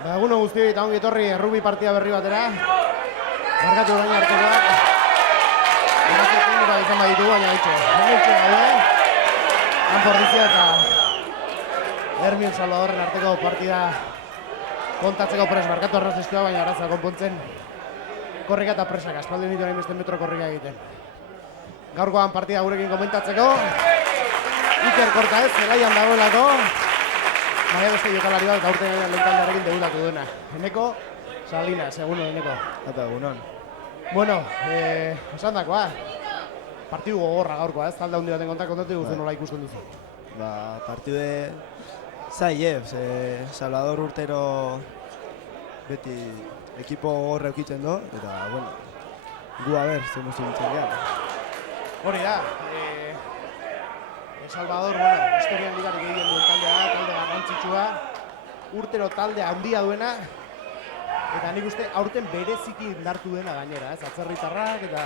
Egun on guztioi eta ongi etorri rugby partida berri batera. Markatu orain artekoak. Arazo teknikoak izan baditu, baina ditxo. Hementxe gaude. Anpordizia eta Hermien Salvadorren arteko partida kontatzeko pres. Markatu arrazistua, baina arazoa konpontzen. Korrika eta presak, aspaldi ditu beste metro korrika egiten. Gaurkoan partida gurekin komentatzeko. Iker Korta ez, zelaian dagoelako. Baina beste jokalari bat gaurten lehen taldearekin debutatu duena. Eneko Salinas, egunon Eneko. Eta egunon. Bueno, esan dakoa. Partidu gogorra gaurkoa, ez? Talde handi baten kontatu duzu nola ikusten duzu. Partide zailez, Salvador urtero beti ekipo gogorra eukitzen do, eta, bueno, gu haber, zen mustu nintzen gehan. Hori da, Salvador, bueno, historian ligarik egiten duen taldea da, talde garrantzitsua, urtero talde handia duena, eta nik uste aurten bereziki indartu dena gainera, ez? Atzerritarrak eta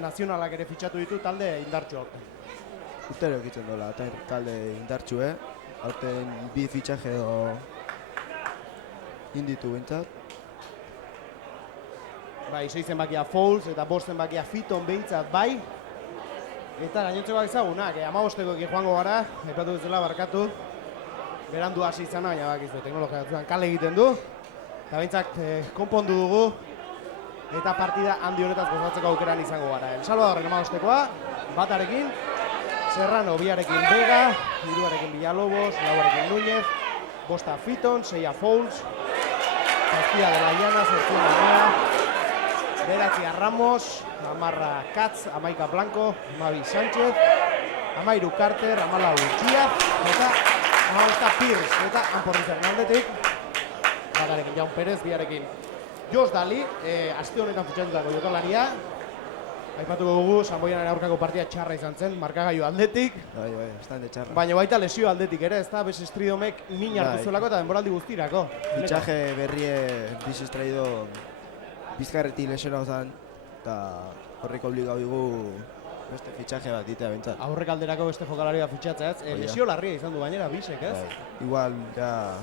nazionalak ere fitxatu ditu talde indartsu aurten. Urtero eukitzen dola, talde indartxue, aurten bi fitxaje edo inditu bintzat. Bai, 6 zenbakia Fouls eta 5 zenbakia Fiton behintzat bai. Eta gainontzekoak ezagunak, 15-ekoekin joango gara, aipatu bezala barkatu. Berandu hasi izana, baina bakizu, teknologia batzuan kale egiten du. Eta behintzak konpondu dugu. Eta partida handi honetaz gozatzeko aukeran izango gara. El Salvadorren 15-ekoa, batarekin, Serrano biarekin Vega, 3arekin Villalobos, 4arekin Núñez, 5 Fiton, 6 Fouls, 7 de la Llana, 7 Manera, 9 Ramos, 10 Katz, 11 Blanco, 12 Sánchez, 13 Carter, 14 Utxiaz, eta 15 Pierce, eta Anporrizaren aldetik, bagarekin Jaun Perez, biarekin Jos Dali, aste honetan fitxatutako jokalaria, aipatuko dugu, Sanboianaren aurkako partida txarra izan zen, markagailu aldetik, Bastante txarra. baina baita lesio aldetik ere, ez da, bez estridomek min hartu zuelako eta denboraldi guztirako. Fitxaje berrie biz estraido bizkarretik lesionau zen, eta horrek obligau dugu beste fitxaje bat ditea bintzat. Aurrek alderako beste jokalari bat fitxatzea ez, lesio larria izan du gainera, bisek ez? Igual, ja,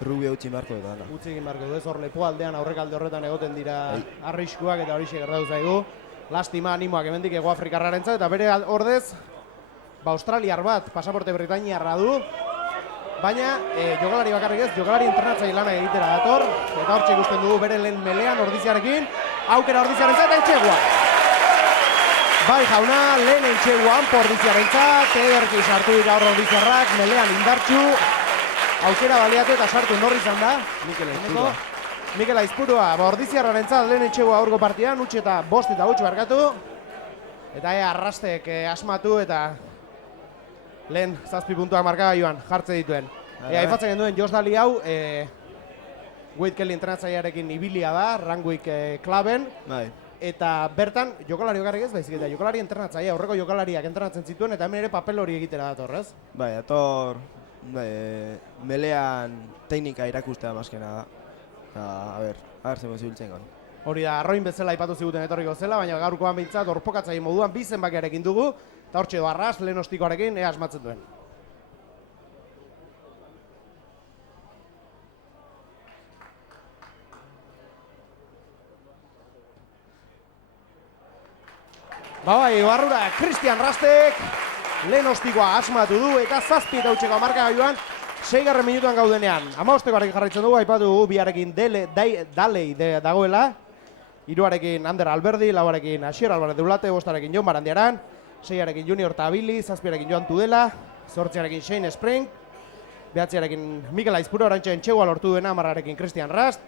rugby utzi marko dut. Utzi egin marko du ez, hor lepo aldean aurrek alde horretan egoten dira arriskuak eta horixe gertatu zaigu. Lastima animoak hemendik Hego Afrikarrarentzat eta bere ordez, Australiar bat pasaporte britainiarra du, baina jokalari bakarrik ez, jokalari entrenatzaile lana egitera dator, eta hortxe ikusten dugu bere lehen melean Ordiziarekin, aukera Ordiziarentzat, Entxegua! Bai jauna, lehen Entxegua Ordiziarentzat, ederki sartu dira hor Ordiziarrak, melean indartxu, aukera baliatu eta sartu norri izan da, Mikel Aizpurua, Ordiziarrarentzat lehen Entxegua aurko partidan, utxe eta 5 eta 8 barkatu, eta Arrastek asmatu eta lehen 7 puntuak markagailuan jartze dituen. Aipatzen duen Jos Dali hau, Wade Kelly entrenatzailearekin ibilia da, Randwick klaben, eta bertan jokalari bakarrik ez baizik eta jokalari entrenatzailea, aurreko jokalariak entrenatzen zituen eta hemen ere papel hori egitera dator, ez? Bai, dator melean teknika erakustea maskena da. A ber, zengo zibiltzen gon. Hori da, arroin bezala aipatu ziguten etorriko zela, baina gaurkoan behintzat orpokatzaile moduan 2 zenbakiarekin dugu, eta hortxe edo Arras, lehen ostikoarekin, ea asmatzen duen. Bai, barrura, Christian Rastek, lehen ostikoa asmatu du, eta 7 eta utxeko markagailuan, 6 minutuan gaudenean. 15-ekoarekin jarraitzen dugu, aipatu dugu, biarekin Dalei dagoela, 3arekin Ander Alberdi, 4arekin Asier Alvarez Deulate, 5arekin Jon Barandiaran, 6arekin Junior Tabili, 7arekin Joan Tudela, 8arekin Shane Spring, 9arekin Mikel Aizpuro, orantxe Entxegua lortu duena, 10arekin Christian Rast,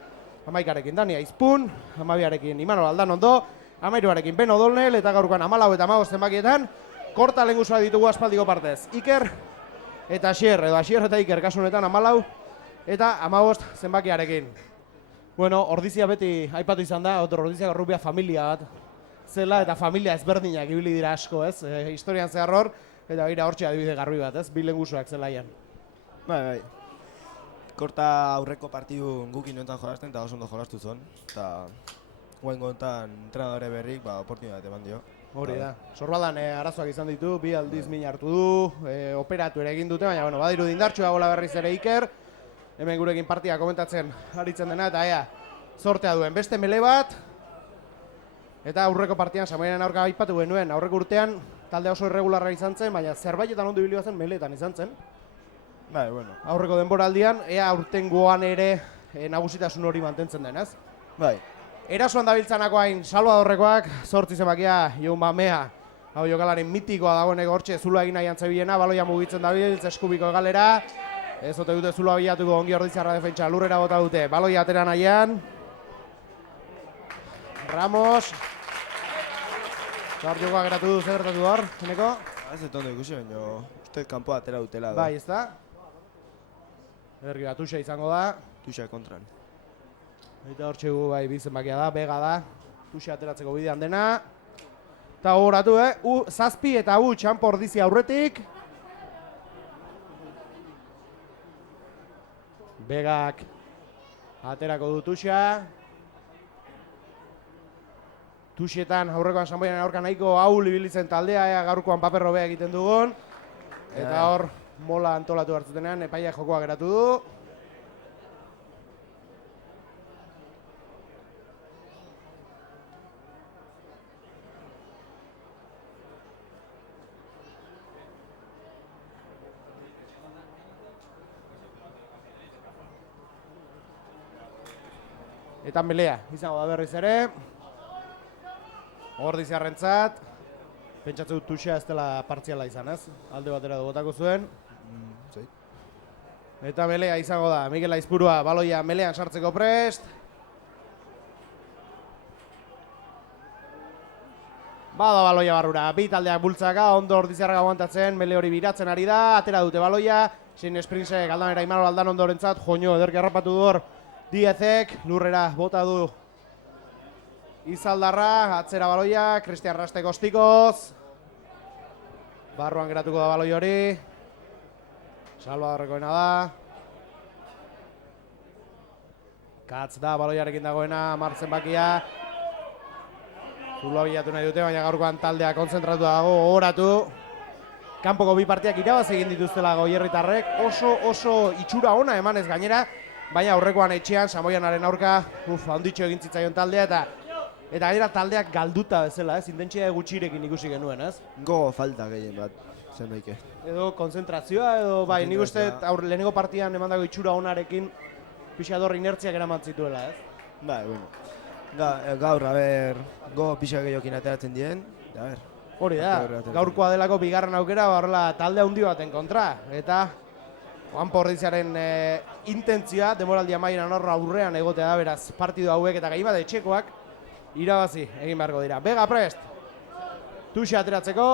11arekin Dani Aizpun, 12arekin Imanol Aldanondo, 13arekin Ben O'Donnell, eta gaurkoan 14 eta 15 zenbakietan, Korta lehengusua ditugu aspaldiko partez. Iker eta Asier, edo Asier eta Iker kasu honetan 14 eta 15 zenbakiarekin. Bueno, Ordizia beti aipatu izan da, Ordizia rugby familia bat zela eta familia ezberdinak ibili dira asko, ez? Historian zehar hor, eta gira hortxe adibide garbi bat, ez? Bi lehengusuak zelaian. Bai. Korta aurreko partidu gukin honetan jolasten eta oso ondo jolastu zuen. Eta guen gontan entrenadore berrik, oportunitate eman dio. Hori da. Sorbaldan arazoak izan ditu, 2 aldiz min hartu du, operatu ere egin dute, baina badiru indartxua gola berriz ere Iker. hemen gurekin partia komentatzen aritzen dena, eta ea, zortea duen. Beste mele bat, eta aurreko partian Samoiaren aurka aipatu genuen, aurreko urtean talde oso irregularra izan zen, baina zerbaitetan ondo ibili zen meleetan izan zen. Bai, bueno. Aurreko denboraldian, ea aurtengoan ere nagusitasun hori mantentzen denez. Bai. Erasoan dabiltzanako hain Salvadorrekoak, 8 zenbakia, Jon Bamea, hau jokalaren mitikoa dagoeneko hortxe zuloa egin nahian zebilena, baloia mugitzen dabiltz, eskubiko egalera, ez ote dute zuloa bilatuko ongi Ordizarra defentsa, lurrera bota dute, baloia atera nahian. Ramos. Gaur jokoa geratu du, zer gertatu hor, zeneko? Ez dut ondo ikusi, baina uste kanpoa atera dutela. Bai, ez da? Ergi bat, Tuxa izango da. Tuxa kontran. Eta hor txegu bai bizenbakia da, Bega da. Tuxa ateratzeko bidean dena. Eta gogoratu, zazpi eta txanpo Ordizi aurretik. Begak aterako du Tuxa. Tuxetan aurrekoan Sanboiaren aurka nahiko ahul ibilitzen taldea, gaurkoan paper hobea egiten dugun. Eta hor, mola antolatu hartzutenean, epaia jokoa geratu du. Eta melea, izango da berriz ere. Ordiziarrentzat, pentsatzen dut Tuxa ez dela partziala izan, ez? Alde batera botako zuen. Eta melea izango da, Mikel Aizpurua baloia melean sartzeko prest. Bada baloia barrura, bi taldeak bultzaka, ondo Ordiziarrak aguantatzen, mele hori biratzen ari da, atera dute baloia. Zein Springsek aldanera Imanol Aldan ondorentzat, joño ederki harrapatu du hor Diezek, lurrera bota du Izaldarra, atzera baloia, Cristian Raste kostikoz. Barruan geratuko da baloi hori. Salvadorrekoena da. Katz da baloiarekin dagoena, Martzen bakia. Zuloa bilatu nahi dute, baina gaurkoan taldea konzentratu dago, gogoratu. Kanpoko bi partiak irabaz egin dituztela goierritarrek, oso itxura ona emanez gainera, baina aurrekoan etxean, Samoianaren aurka, handitxo egin zitzaion taldea, eta gainera taldeak galduta bezala, intentsitate gutxirekin ikusi genuen, ez? Gogo falta gehien bat, zenbaike. Edo konzentrazioa, edo bai, nik uste lehenengo partian emandako itxura onarekin pixador inertziak eraman zituela, ez? Bai, bueno. Gaur, gogo pixak gehiokin ateratzen dien, hori da, gaurkoa delako bigarren aukera, horrela talde handi baten kontra, eta Juanpo Ordiziaren intentzia, demoraldi amaieran horra aurrean egotea da, beraz, partidu hauek eta gehi bat etxekoak, irabazi egin beharko dira. Bega prest, Tuxa ateratzeko.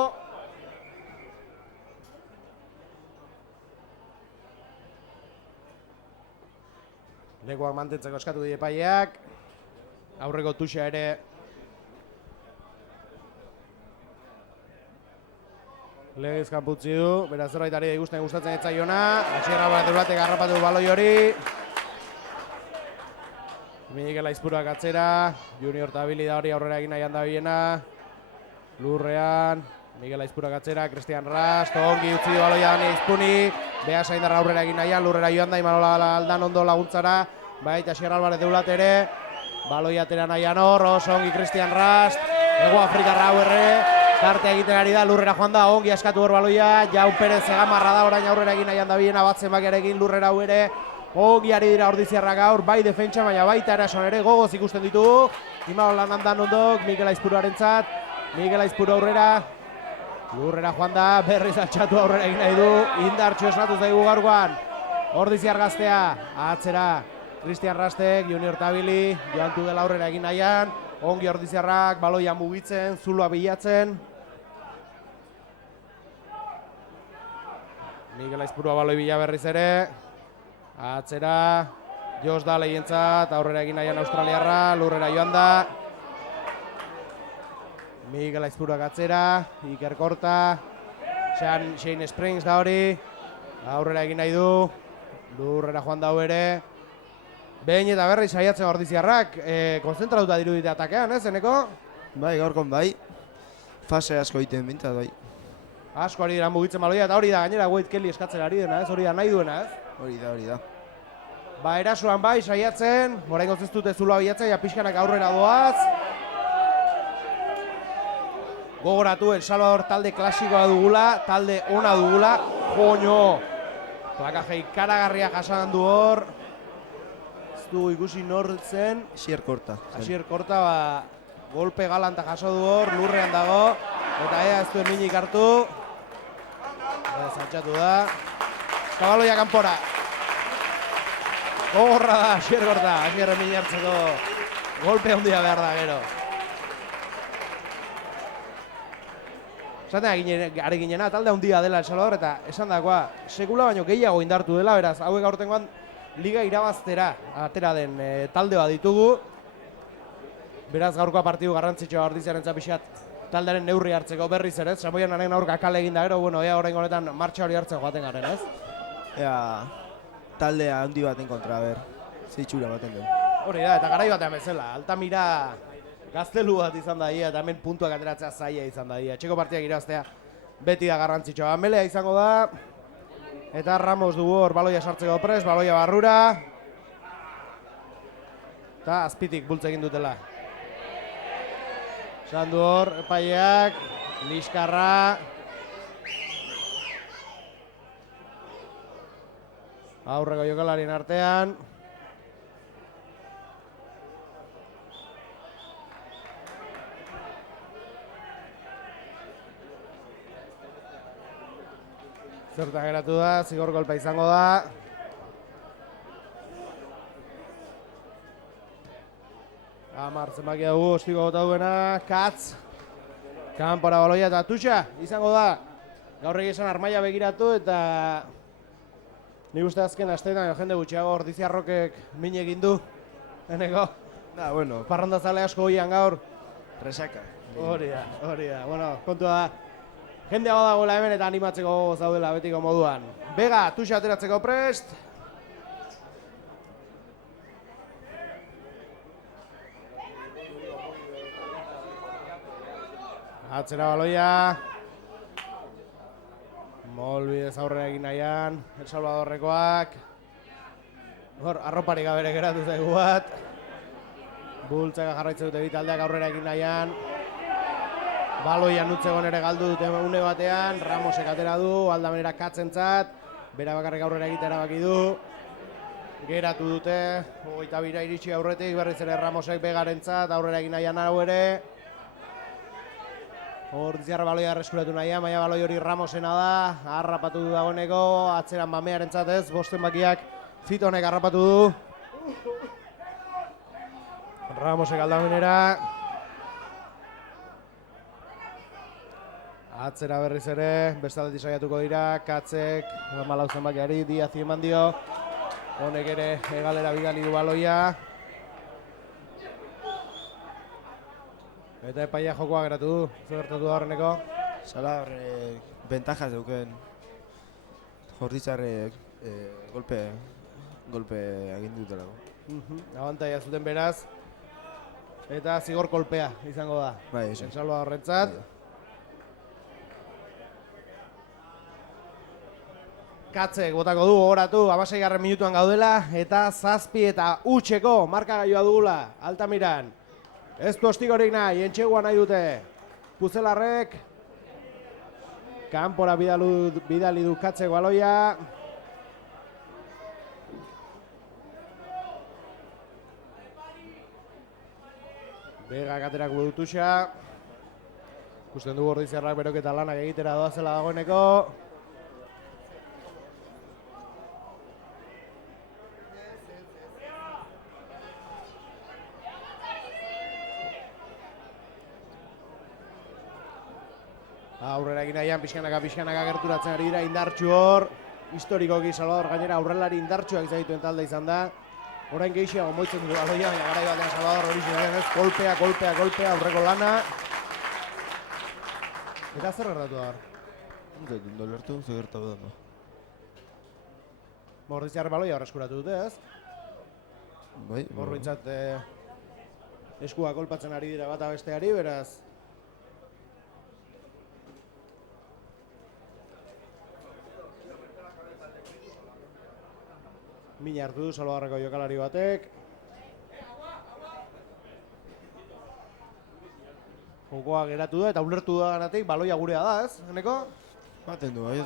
Lekuak mantentzeko eskatu die epaileak. Aurreko Tuxa ere legez kanputzi du, beraz zerbait ari ikusten gustatzen ez zaiona. Hasierra batek harrapatu baloi hori. Mikel Aizpuruak atzera, Junior Tabili da hori aurrera egin nahian da biena. Lurrean, Mikel Aizpuruak atzera, Cristian Rast, ongi utzi du baloia Dani Aizpuni. Bea Saindarra aurrera egin nahian, lurrera joan da, Imanola Aldan ondo laguntzara. Baita Xer Alvarez deulat ere, baloia atera nahian hor, oso ongi Cristian Rast. Ego Afrikarra hau tartea egiten ari da, lurrera joan da, ongi askatu hor baloia. Jaun Perez egamarra da orain aurrera egin nahian da biena, batzen bakiarekin lurrera hau ere. Ongi ari dira Ordiziarrak gaur, bai defentsa, baina baita erasoan ere gogoz ikusten ditugu. Imanol Aldan ondok, Mikel Aizpuruarentzat. Mikel Aizpuru aurrera. Lurrera joan da, berriz altxatu aurrera egin nahi du. Indartxo esnatuz daigu gaurkoan. Ordiziar gaztea, atzera. Cristian Rastek, Junior Tabili, joantu dela aurrera egin nahian. Ongi Ordiziarrak, baloia mugitzen, zuloa bilatzen. Mikel Aizpurua baloi bila berriz ere. Atzera, Jos da lehientzat, aurrera egin nahian australiarra, lurrera joan da. Mikel Aizpuruak atzera, Iker Korta, Shane Springs da hori, aurrera egin nahi du, lurrera joan da ere. Behin eta berri saiatzen Ordiziarrak, konzentratuta dirudite atakean, ez, Eneko? Bai, gaurkon bai, fase asko egiten bintzat, bai. Asko ari dira mugitzen baloia, eta hori da gainera Wade Kelly eskatzen ari dena, ez, hori da nahi duena, ez? Hori da. Ba, erasuan bai, saiatzen, oraingoz ez dute zuloa bilatzen, ja pixkanak aurrera doaz. Gogoratu, El Salvador talde klasikoa dugula, talde ona dugula, joño! Plakaje ikaragarria jasan du hor. Ez du ikusi nortzen. Asier korta. Asier korta, ba, golpe galanta jaso du hor, lurrean dago. Eta ea ez duen minik hartu. Zantxatu da. Kabaloia kanpora. Gogorra da, Asier korta. Asier minik hartzeko golpe handia behar da gero. Esaten ari ginena, talde handia dela El Salvador eta esan dakoa, sekula baino gehiago indartu dela, beraz, hauek aurtengoan liga irabaztera atera den taldea ditugu. Beraz, gaurkoa partidu garrantzitsua Ordiziaren pixkat taldearen neurri hartzeko berriz ere, Samoianaren aurka kale egin da gero, bueno, ea oraingo honetan martxa hori hartzen joaten garen, ez? Ea, taldea handi baten kontra, zeitxura baten du. Hori da, eta garai batean bezala, Altamira gaztelu bat izan da ia, eta hemen puntuak ateratzea zaila izan da ia. Txeko partiak irabaztea beti da garrantzitsua. Melea izango da, eta Ramos dugu hor baloia sartzeko prest, baloia barrura. Eta azpitik bultze egin dutela. Esan du hor, epaileak, liskarra. Aurreko jokalarien artean. Zertan geratu da, zigor golpa izango da. Amar zenbakia dugu, ostiko gota duena, Katz. Kanpora baloia eta Tutxa, izango da. Gaur egizan armaia begiratu eta nik uste azken asteetan jende gutxiago Ordiziarrokek min egin du. Eneko, Bueno, parrandazale asko goian gaur. resaka. Hori da. Bueno, kontua da. Jendea dagoela hemen eta animatzeko zaudela betiko moduan. Bega, Tutxa ateratzeko prest. Atzera baloia. Molbidez aurrera egin nahian, El Salvadorrekoak. Hor, arroparik gabere geratu zaigu bat. Bultzaka jarraitzen dute bitaldeak aurrera egin nahian. Baloia nutzegon ere galdu dute une batean, Ramosek atera du, Aldamenera Katzentzat, bera bakarrik aurrera egitea erabaki du. Geratu dute, 22 iritsi aurretik, berriz ere Ramosek Begarentzat, aurrera egin nahian hau ere. Ordiziarra baloia erreskuratu nahian, baina baloi hori Ramosena da, harrapatu du dagoeneko, atzeran Bamearentzat ez, bosten bakiak Zitonek harrapatu du. Ramosek Aldamenera. Atzera berriz ere, bestaldetik saiatuko dira, Katzek, malau zenbakiari, Diaz eman dio. Honek ere hegalera bidali du baloia. Eta epaia jokoa geratu du, zer gertatu da horreneko? Zala horrek bentajaz duken Ordiziarrek golpe agindu dutelako. Abantaia zuten beraz. Eta zigor kolpea izango da. Bai, eso. El Salvadorrentzat. Katzek botako du, gogoratu, 16. minutuan gaudela, eta 7 eta utxeko markagailua dugula, Altamiran. Ez du ostikorik nahi, entxegua nahi dute. Puzelarrek, kanpora bidali du Katzek baloia. Bega katerako du Tutxa. Ikusten dugu Ordiziarrak beroketa lanak egitera doazela dagoeneko. Aurrera egin nahian, pixkanaka gerturatzen ari dira indartxu hor. Historikoki Salvador gainera aurrelari indartxuak izagituen talde izan da. Orain gehiago moitzen du aloia, baina garai batean Salvador hori zen ez, kolpea, aurreko lana. Eta zer gertatu da hor? Ondo lertu, zer gertatu da. Ordiziarrek baloia horreskuratu dute ez? Bai, Hor bintzat eskua kolpatzen ari dira bata besteari, beraz. Mina hartu du Salvagarreko jokalari batek. Jokoa geratu da eta ulertu da ganatik, baloia gurea da, ez, Eneko? Baten du, ez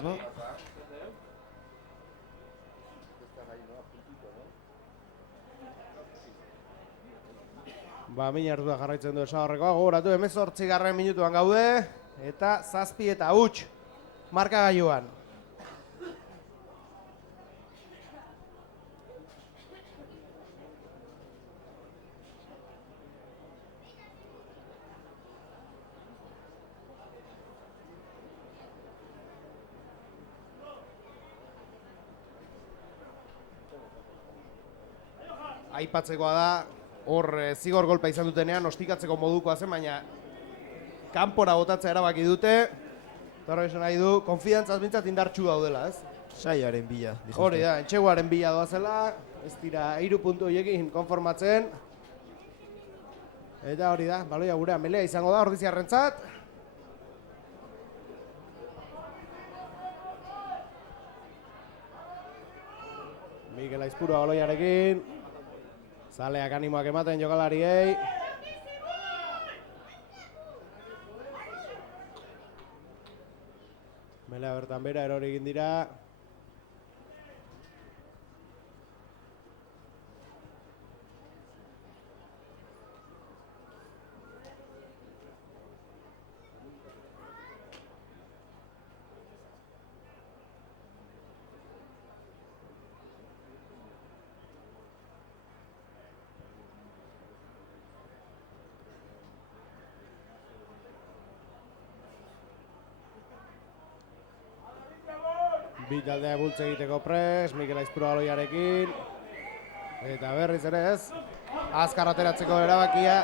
ba? Mina hartu da jarraitzen du Salvagarrekoa, gogoratu 18. minutuan gaude, eta 7 eta huts markagailuan. Aipatzekoa da, hor zigor golpa izan dutenean, ostikatzeko modukoa zen, baina kanpora botatzea erabaki dute. Eta hori esan nahi du, konfidantzaz bintzat indartxu daudela, ez? Saiaren bila. Hori da, entxeguaren bila doazela, ez dira 3 puntu horiekin konformatzen. Eta hori da, baloia gurea melea izango da Ordiziarrentzat. Mikel Aizpurua baloiarekin. Zaleak animoak ematen jokalariei. Melea bertan bera erori egin dira. Bi taldeak bultze egiteko pres, Mikel Aizpurua baloiarekin. Eta berriz ere ez, azkar ateratzeko erabakia.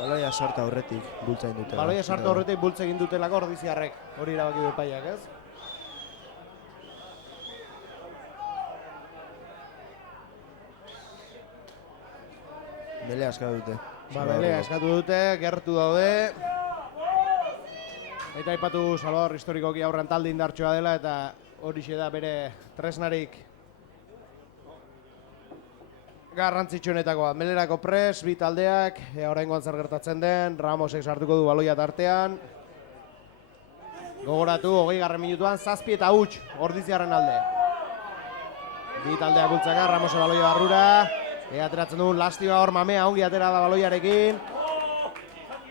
Baloia sarta horretik bultza egin dutela. Baloia sarta horretik bultze egin dutelako Ordiziarrek, hori erabaki du epaiak, ez? Melea eskatu dute. Melea eskatu dute, gertu daude. Eta aipatu Salvador historikoki aurrean talde indartxoa dela eta horixe da bere tresnarik garrantzitsuenetakoa. Melerako pres, bi taldeak, oraingoan zer gertatzen den, Ramosek sartuko du baloia tartean. Gogoratu, 20. minutuan, 7 eta huts Ordiziarren alde. Bi taldeak bultzaka, Ramosek baloia barrura. Ateratzen du, Lastima hor mamea ongi atera da baloiarekin.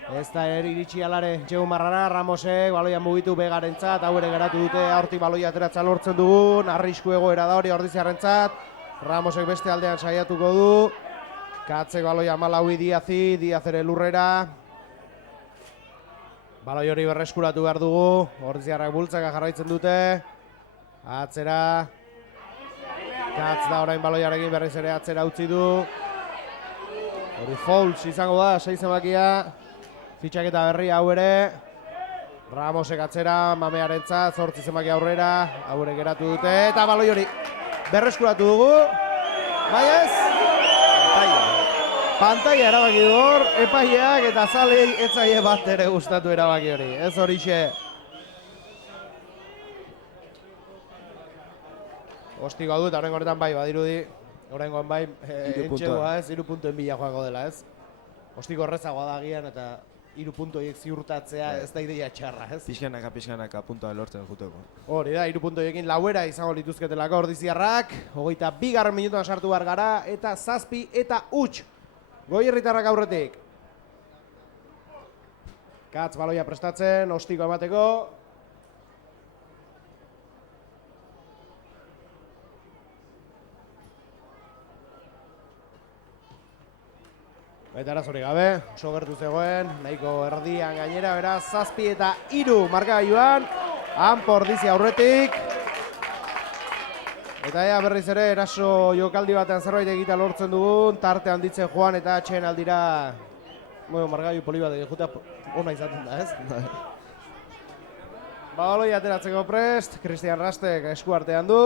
Ez da iritsi alare Txegun Marrara, Ramosek baloia mugitu Begarentzat, hau ere geratu dute aurtik baloia ateratzea lortzen dugun, arrisku egoera da hori Ordiziarrentzat. Ramosek beste aldean saiatuko du. Katzek baloia Malaui Diazi, Diaz ere lurrera. Baloi hori berreskuratu behar dugu, Ordiziarrak bultzaka jarraitzen dute. Atzera. Katz da orain baloiarekin berriz ere atzera utzi du. Hori fouls izango da, 6 zenbakia. Fitxaketa berria hau ere. Ramosek atzera, Mamearentzat, 8 zenbaki aurrera. Hau ere geratu dute, eta baloi hori berreskuratu dugu. Bai ez? Pantaila erabaki du hor, epaileak eta zalei etzaie bat ere gustatu erabaki hori. Ez horixe. Ostikoa dut, horrengo horretan bai, badirudi. Horrengoan bai, entxegoa ez, 3 puntuen bila joango dela ez. Ostiko horrezagoa da agian eta 3 puntoiek ziurtatzea ez da ideia txarra, ez? Pixkanaka puntua lortzen juteko. Hori da, 3 puntoiekin lauera izango lituzketelako Ordiziarrak. 22. minutuan sartu behar gara eta 7 eta huts. Goierritarrak aurretik. Katz baloia prestatzen, ostiko emateko. Eta arazori gabe, oso gertu zegoen, nahiko erdian gainera, beraz, 7 eta 3 markagailuan, Anpo Ordizia aurretik. Eta ea berriz ere, eraso jokaldi batean zerbait egitea lortzen dugun, tarte handitzen joan eta atxeen aldira, markagailu poli bat egitea ona izaten da, ez? Baloi ateratzeko prest, Cristian Rastek esku artean du.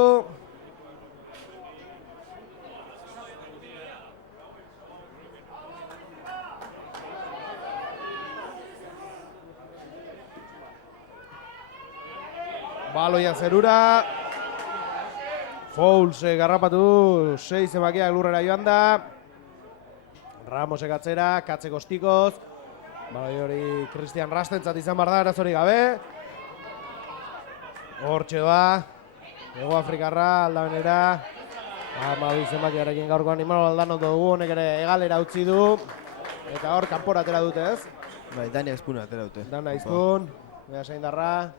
Baloia zerura. Fouls garrapatu, 6 emakiak lurrera joan da. Ramosek atzera, Katze kostikoz. Baloi hori Cristian Rastentzat izan behar da, arazorik gabe. Hortxe ba, Hego Afrikarra, aldabenera. Amabi zenbakiarekin gaurko animalo aldan ondo dugu, honek ere egalera utzi du. Eta hor, kanpora atera dute ez? Bai, Dani Aizpun atera dute. Dani Aizpun, beha saindarra.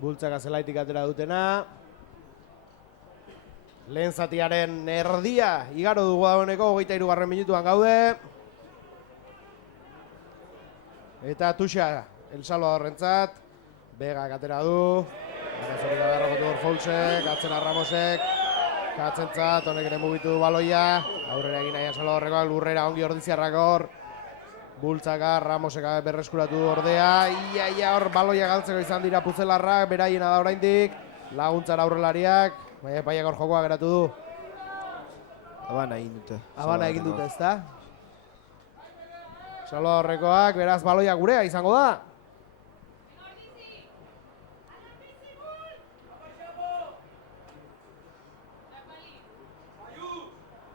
Bultzaka zelaitik atera dutena. Lehen zatiaren erdia igaro dugu dagoeneko, 23. minutuan gaude. Eta Tuxa, El Salvadorrentzat, Begak atera du. Arazorik gabe errokotu hor Foulsek, atzera Ramosek. Katzentzat, honek ere mugitu du baloia. Aurrera egin nahi Salvadorrekoak, lurrera ongi ordiziarrak hor. Bultzaka, Ramosek berreskuratu du ordea. Ia hor baloia galtzeko izan dira puzelarrak, beraiena da oraindik. Laguntzara aurrelariak, baina epaiak hor jokoa geratu du. Abana egin dute. Abana egin dute ezta? Salvadorrekoak, beraz baloia gurea izango da.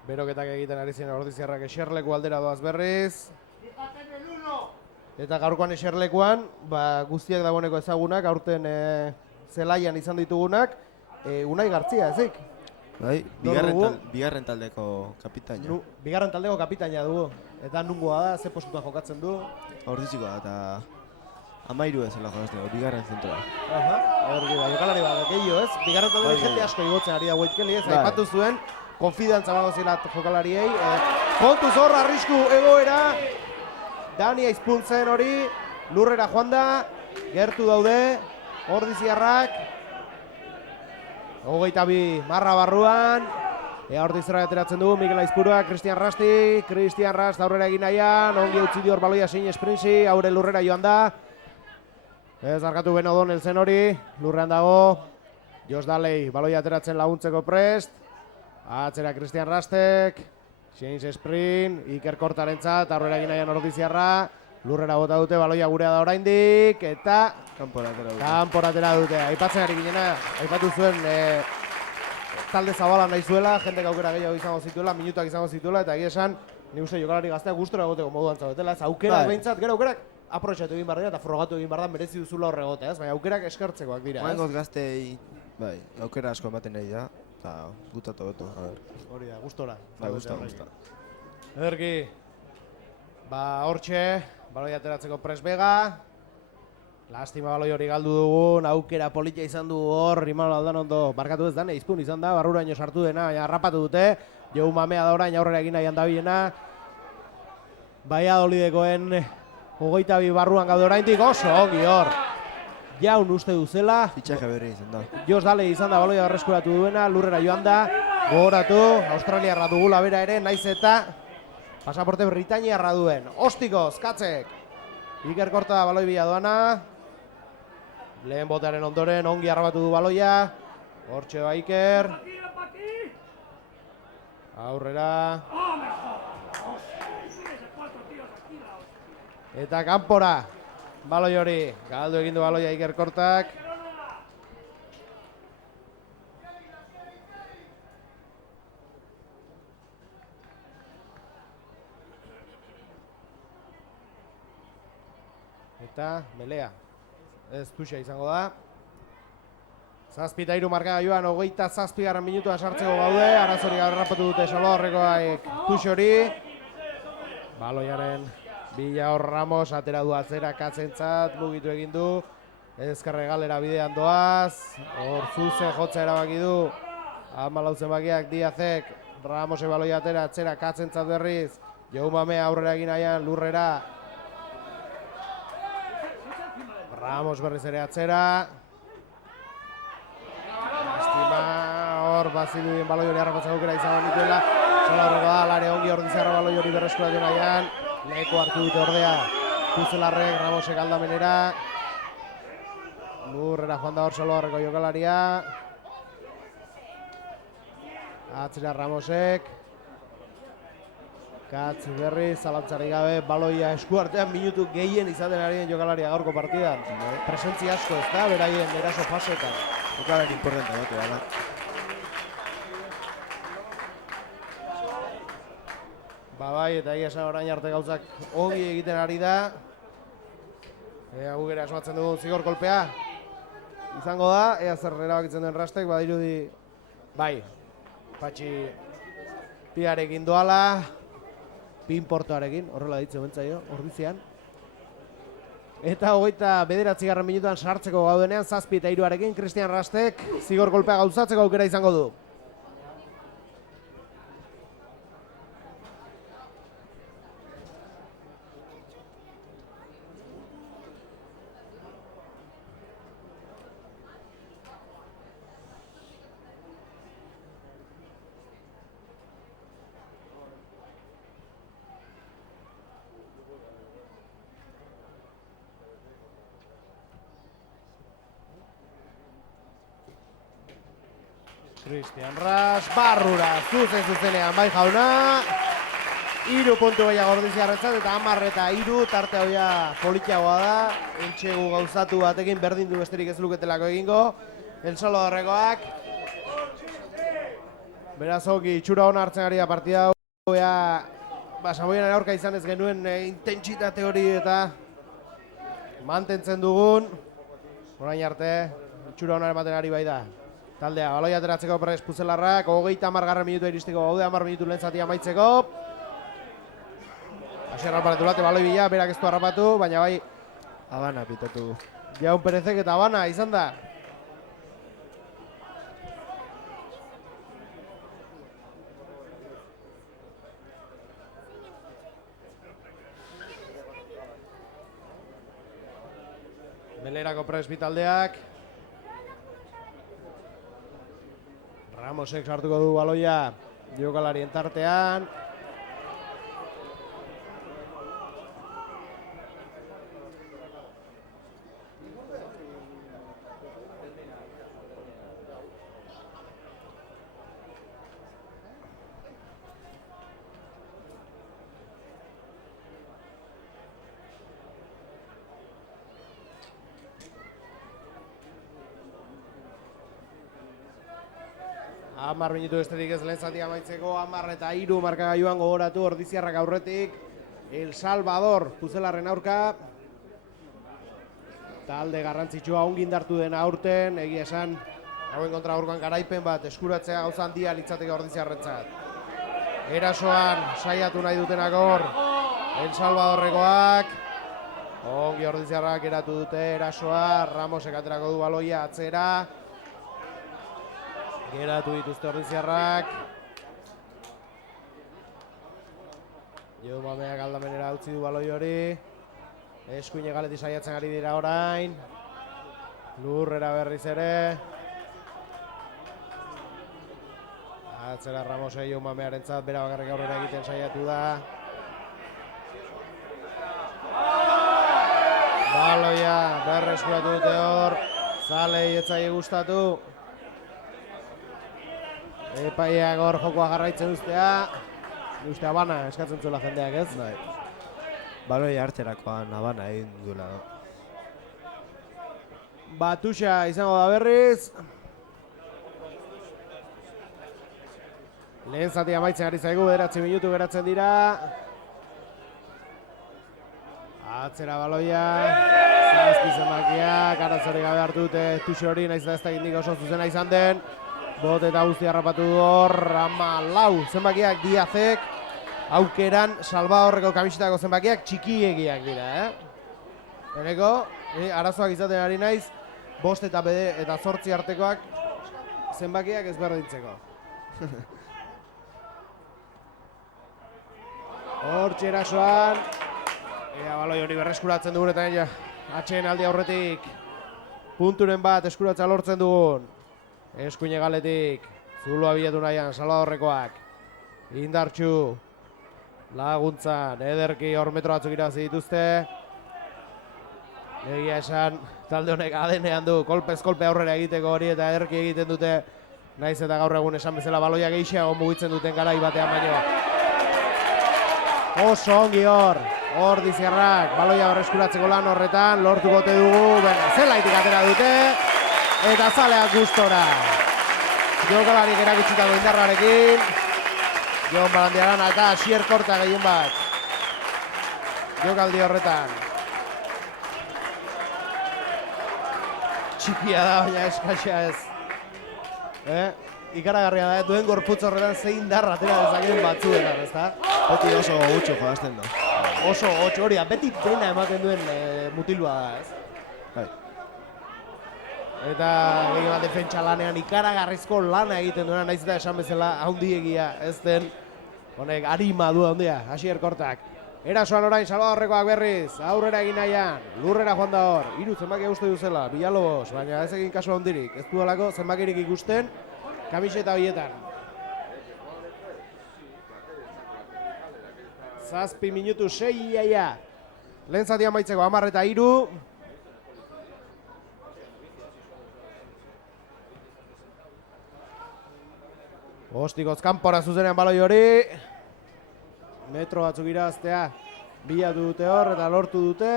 Beroketak egiten ari ziren ordiziarrak eserleku aldera doaz berriz. Eta gaurkoan eserlekuan, guztiak dagoeneko ezagunak, aurten zelaian izan ditugunak, Unai Gartzia ezik. Bai, bigarren taldeko kapitaina. Bigarren taldeko kapitaina dugu. Eta nungoa da, ze postutan jokatzen du. Ordizikoa eta 13 ezela jokazten, bigarren zentroa. Jokalari bat, gehiago ez? Bigarren taldeko jende asko igotzen ari da Waitkeli ez? Aipatu zuen, konfidantza bago zela jokalariei. Kontuz hor, arrisku egoera. Dani Aizpun zen hori, lurrera joan da, gertu daude, ordiziarrak. 22 marra barruan. Ordizarra ateratzen dugu, Mikel Aizpurua, Cristian Rasti. Cristian Rast aurrera egin nahian, ongi utzi dior baloia zein Sprinzi, aurre lurrera joan da. Ez arkatu Benodon elzen hori, lurrean dago. Jos Dalei, baloia ateratzen laguntzeko prest. Atzera Cristian Rastek. James Sprint, Iker Kortarentzat, aurrera egin nahian ordiziarra. Lurrera bota dute, baloia gurea da oraindik, eta kanpora atera dute. Aipatzen ari ginena, aipatu zuen talde zabala nahi zuela, jendek aukera gehiago izango zituela, minutuak izango zituela, eta egia esan, ni uste jokalari gazteak gustora egoteko moduan zaudetela. Ez aukerak behintzat, gero aukerak aprobetxatu egin behar dira eta frogatu egin behar da merezi duzula horre egotea, ez? Baina aukerak eskertzekoak dira, ez? Oaingoz gaztei, bai, aukera asko ematen nahi da, eta gutatu beto, a ber. Hori da, gustora. Bai, gustora. Ederki, hortxe, baloi ateratzeko Pres Bega. Lastima baloi hori galdu dugun, aukera politia izan du hor, Rimano Aldanondo, barkatu ez Dani Aizpun izan da, barruraino sartu dena, baina harrapatu dute. Jou Mamea da orain aurrera egin nahian dabilena. Valladolidekoen 22 barruan gaude oraindik, oso ongi hor. Jaun uste duzela. Fitxaje berri izan da. Jos Dale izan da baloia berreskuratu duena, lurrera joan da. Gogoratu, Australiarra dugula bera ere, naiz eta pasaporte Britainiarra duen. Ostikoz, Katzek. Iker Korta baloi bila doana. Lehen botearen ondoren ongi arrabatu du baloia. Hortxe ba Iker. Aurrera. Eta kanpora. Baloi hori. Galdu egin du baloia Iker Kortak. Eta Melea. Ez Tuxa izango da. 7-3 markagailuan 27. minutuan sartzeko gaude. Arazorik harrapatu dute Salvadorrekoak Tuxa hori. Baloiaren bila hor Ramos atera du atzera Katzentzat, mugitu egin du. Ezkerre galera bidean doaz. Hor Zuze jotza erabaki du. 14 zenbakiak Diazek. Ramose baloia atera atzera Katzentzat berriz. Jou Mamea aurrera egin nahian lurrera. Ramos berriz ere atzera. Lastima hor baziluen baloi hori harrapatzeko aukera izan dituela. Salvadorreko da, lare ongi ordizarra baloi hori berreskuratu nahian. Leko hartu dute ordea. Puzelarrek, Ramosek aldamenera. Lurrera joan da hor Salvadorreko jokalaria. Atzera Ramosek. Katz berri, zalantzari gabe, baloia eskuartean minutu gehien izaten ari den jokalaria gaurko partidan. Presentzia asko ez da, beraien eraso fasetan. Jokalari importante bate da. Bai, eta egia esan orain arte gauzak ongi egiten ari da. Guk ere asmatzen dugu zigor kolpea. Izango da, ea zer erabakitzen duen Rastek, badirudi, bai, Patxi piarekin doala, pinportoarekin, horrela ditzen bentzaio, ordizian. Eta 29. minutuan sartzeko gaudenean, 7-3 Cristian Rastek zigor kolpea gauzatzeko aukera izango du. Cristian Ras, barrura, zuzenean bai jauna. 3 puntu gehiago ordiziarretzat eta 10-3 tarte hoia politiagoa da. Entxegu gauzatu batekin berdin du besterik ez luketelako egingo. El Salvadorrekoak. Beraz hoki itxura hona hartzen ari da partida hau. Samoian aurka izan ez genuen intentsitate hori eta mantentzen dugun. Orain arte, itxura hona ematen ari bai da. Taldea, baloi ateratzeko prest Puzelarrak, 30. minutua iristeko, 10 minutu lehen zatia amaitzeko. Asier harrapatu late, baloi bila, berak ez du harrapatu, baina bai... Habana pitatu du. Jaun Perezek eta Habana izan da. Belerako prest bitaldeak. Ramosek sartuko du baloia jokalarien tartean. Hamar minutu besterik ez lehen zatia amaitzeko, 10-3 markagailuan gogoratu ordiziarrak aurretik. El Salvador, Puzelarren aurka. Talde garrantzitsua ongi indartu dena aurten, egia esan, hauen kontra aurkoan garaipen bat eskuratzea gauza handia litzateke ordiziarrentzat. Erasoan saiatu nahi dutenak hor, El Salvadorrekoak. Ongi ordiziarrak eratu dute erasoa, Ramosek aterako du baloia atzera. Geratu dituzte ordiziarrak. Mameak aldamenera utzi du baloi hori. Eskuine galeti saiatzen ari dira orain. Lurrera berriz ere. Atzera Ramosei Mamearentzat bera bakarrik aurrera egiten saiatu da. Baloia berreskuratu dute hor. Zalei etzaile gustatu. Epaiak hor jokoa jarraitzen ustea. Ustea Habana eskatzen zuela jendeak ez? Bai. Baloi hartzerakoan Habana egin duela. Batuxa izango da berriz. Lehen zati amaitzen ari zaigu, 9 minutu geratzen dira. Atzera baloia. Zazpi zenbakiak, arazorik gabe hartu dute tuxe hori, nahiz eta ez da indik oso zuzena izan den. Bot eta guzti harrapatu du hor, 14 zenbakiak Diazek. Aukeran Salvadorreko kamisetako zenbakiak txikiegiak dira, Eneko, arazoak izaten ari naiz, 5 eta 8 artekoak zenbakiak ezberdintzeko. Hor txerasoan, baloi hori berreskuratzen dugun eta atxeen aldi aurretik punturen bat eskuratzea lortzen dugun. Eskuine galetik, zuloa bilatu nahian, Salvadorrekoak. Indartxu, laguntzan, ederki hor metro batzuk irabazi dituzte. Egia esan, talde honek adenean du, kolpez kolpe aurrera egiteko hori eta ederki egiten dute. Naiz eta gaur egun esan bezala baloia gehiago mugitzen duten garai batean baino. Oso ongi hor Ordiziarrak, baloia berreskuratzeko lan horretan, lortuko ote dugu, zelaitik atera dute. Eta zaleak gustora. Jokalarik erakutsitako indarrarekin. Jon Barandiarana eta Asier Korta gehien bat. Jokaldi horretan. Txikia da, baina eskaxa ez. Ikaragarria da, duen gorputz horretan zein darra atera dezakeen batzuetan, ezta? Beti oso gutxo jolazten da. Oso gotxo hori da, beti dena ematen duen mutilua da, ez? Bai. Eta gehien bat defentsa lanean ikaragarrizko lana egiten duena, naiz eta esan bezala handiegia ez den. Honek arima du handia, Asier Kortak. Erasoan orain Salvadorrekoak berriz, aurrera egin nahian, lurrera joan da hor, hiru zenbakia uste duzela, Villalobos, baina ez egin kasu handirik, ez duelako zenbakirik ikusten, kamiseta horietan. 7 minutu 6 iaia. Lehen zatia maitzeko 10-3. Ostikoz kanpora zuzenean baloi hori. Metro batzuk iraztea bilatu dute hor eta lortu dute.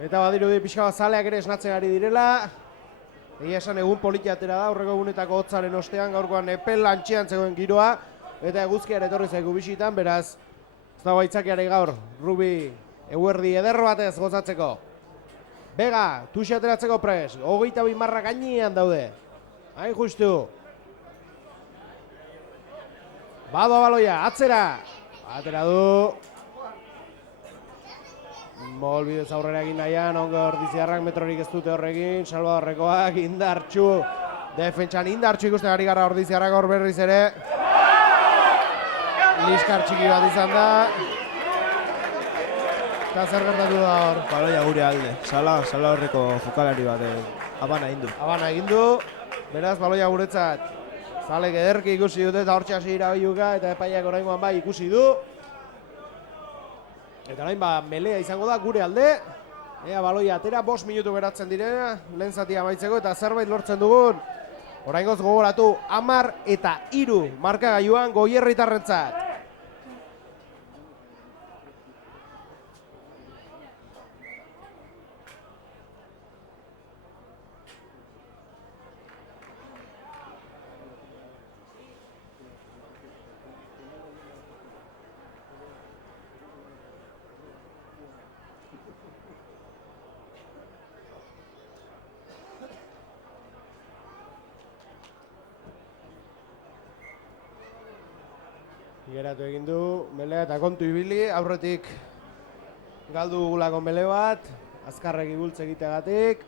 Eta badirudi pixka bat zaleak ere esnatzen ari direla. Egia esan egun politia atera da, aurreko egunetako hotzaren ostean, gaurkoan epel antxean zegoen giroa. Eta eguzkiara etorri zaigu bisitan, beraz, ez dago aitzakiari gaur, rugby eguerdi ederro batez gozatzeko. Bega, tuxe ateratzeko pres, 22 marra gainean daude. Hain justu. Badoa baloia, atzera. Atera du. Molbidez aurrera egin nahian, ongo Ordiziarrak metrorik ez dute horrekin, Salvadorrekoak indartxu. Defentsan indartxu ikusten ari gara Ordiziarrak hor berriz ere. Liskar txiki bat izan da. Eta zer gertatu da hor? Baloia gure alde, Salvadorreko jokalari bat abana egin du. Abana egin du, beraz baloia guretzat. Zalek ederki ikusi dute eta hortxe hasi irabiluka eta epaiak oraingoan bai ikusi du. Eta orain melea izango da gure alde. Ea baloia atera, 5 minutu geratzen direna, lehen zatia amaitzeko eta zerbait lortzen dugun. Oraingoz gogoratu 10-3 markagailuan Goierritarrentzat. Geratu egin du, melea eta kontu ibili, aurretik galdu dugulako mele bat, azkarrek ibultze egiteagatik.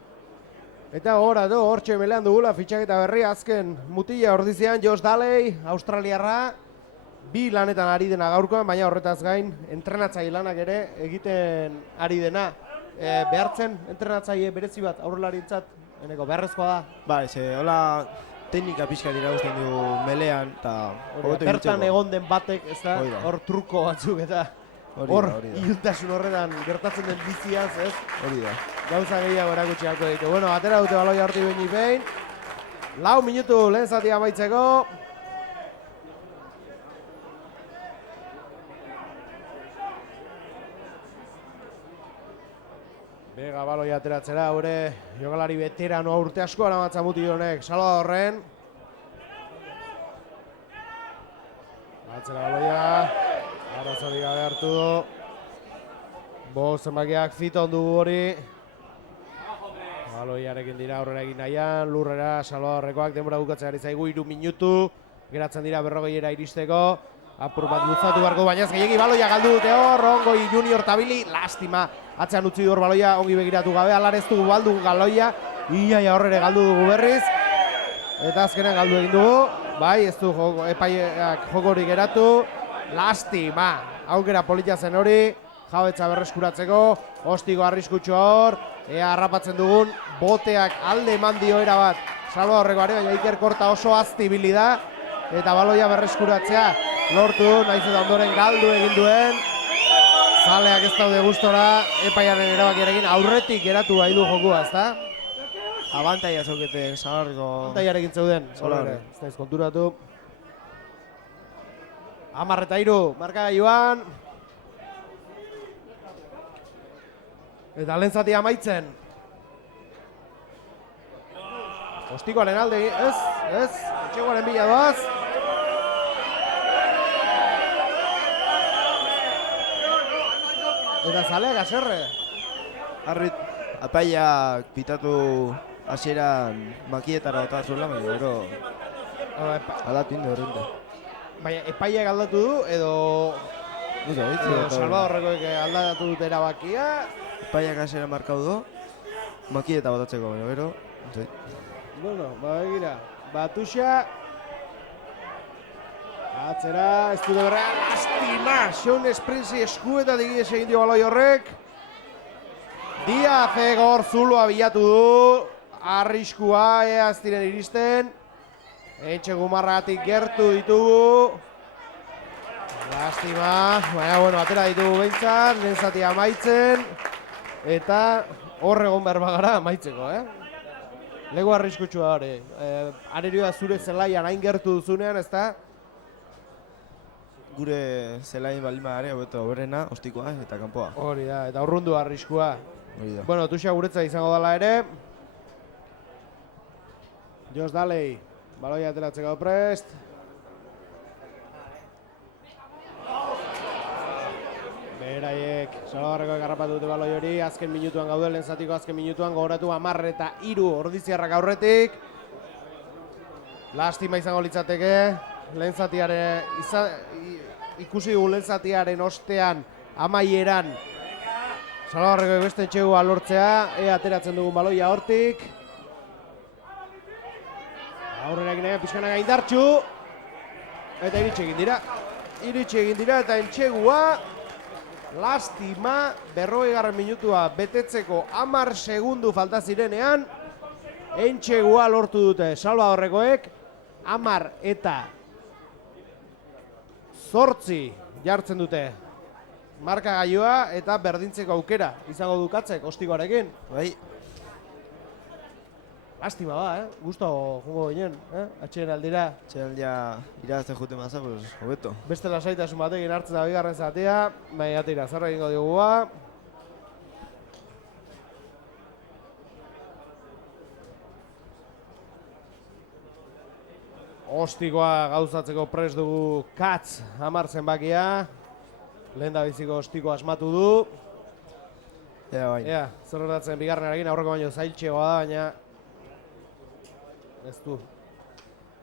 Eta gogoratu, hortxe melean dugula fitxaketa berri, azken mutila Ordizian, Josh Daley, australiarra, 2 lanetan ari dena gaurkoan, baina horretaz gain, entrenatzaile lanak ere egiten ari dena. Behartzen entrenatzaile berezi bat aurrelarientzat, eneko beharrezkoa da. Bai, hola teknika pixkat iragusten du melean eta bertan egon den batek, ez da, hor truko batzuk eta hor iluntasun horretan gertatzen den biziaz, ez? Hori da. Gauza gehiago erakutsi halko ditu. Bueno, atera dute baloia horti behin. 4 minutu lehen zatia amaitzeko. Bega baloia ateratzera, gure jokalari veteranoa urte asko aramatza mutil honek, Salvadorren. Atzera baloia, arazorik gabe hartu du. Zenbakiak ziton dugu hori. Baloiarekin dira aurrera egin nahian, lurrera Salvadorrekoak denbora bukatzen ari zaigu 3 minutu. Geratzen dira 40era iristeko. Apur bat luzatu barko, baina ez gehiagi baloia galdu dute hor, Ongoi Junior tabili, lastima. Atzean utzi hor baloia, ongi begiratu gabe, alar ez dugu baldu galoia, iaia horrere galdu dugu berriz. Eta azkenean galdu egin dugu, bai, ez du epaiak jokorik geratu, lastima. Aukera politia zen hori, jabetza berreskuratzeko, ostiko arriskutxo hor, ea harrapatzen dugun, boteak alde eman dio erabat, Salvadorrekoari, baina Iker Korta oso aztibili da, eta baloia berreskuratzea lortu, naiz eta ondoren galdu egin duen. Zaleak ez daude gustora, epaiaren erabakiarekin aurretik geratu gai du jokua, ezta? Abantaia zauketen, Salvadorreko... Abantaiarekin zeuden, ez daiz konturatu. 10-3, markagailuan. Eta lehen zatia amaitzen. Ostikoaren alde, ez, etxegoaren bila doaz. Eta zaleak aserre. Apaiak pitatu hasieran makietara otazuela, baina gero aldatu inde horrente. Baina epaiak aldatu du edo Salvadorrekoek aldatu dute erabakia. Epaiak hasieran markau du, makieta botatzeko, baina gero. Bueno, begira, Batuxa. Atzera, ez dute berrean, lastima, Sean Sprinzi eskueta digies egin dio baloi horrek. Diaz gor zuloa bilatu du, arriskua ez diren iristen. Eitxe Gumarragatik gertu ditugu. Lastima, baina bueno, atera ditugu behintzat, lehen zatia amaitzen. Eta hor egon behar bagara amaitzeko, Lego arriskutsua hori. Arerioa zure zelaian hain gertu duzunean, ez da? Gure zelain balima are, hoberena, ostikoa eta kanpoa. Hori da, eta urrundu arriskua. Hori da. Bueno, Tuxa guretza izango dela ere. Jos Dalei, baloia ateratzeko prest. Beraiek, Salvadorrekoek harrapatu dute baloi hori, azken minutuan gaude, lehen zatiko azken minutuan, gogoratu 10 eta 3 ordiziarrak aurretik. Lastima izango litzateke, lehen zatiaren, ikusi dugu lehen zatiaren ostean, amaieran, Salvadorrekoek beste txegua lortzea, ateratzen dugun baloia hortik. Aurrera egin pixkanaga indartxu, eta iritsi egin dira, eta entxegua, lastima, 40. minutua betetzeko 10 segundu falta zirenean, entxegua lortu dute Salvadorrekoek, 10 eta 8 jartzen dute markagailua eta berdintzeko aukera izango dukatzek ostikoarekin. Bai. Lastima ba, Gusto jungo ginen, atxeen aldira. Atxeen aldia irazten jute maza, pues, hobeto. Beste lasaitasun batekin hartzen da bigarren zatea, baina atira, zarra egingo diogu ba. Ostikoa gauzatzeko prest dugu Katz 10 zenbakia. Lehen da biziko ostikoa asmatu du. Bai. Zer gertatzen bigarrenarekin aurreko baino zailtxegoa da, baina ez du.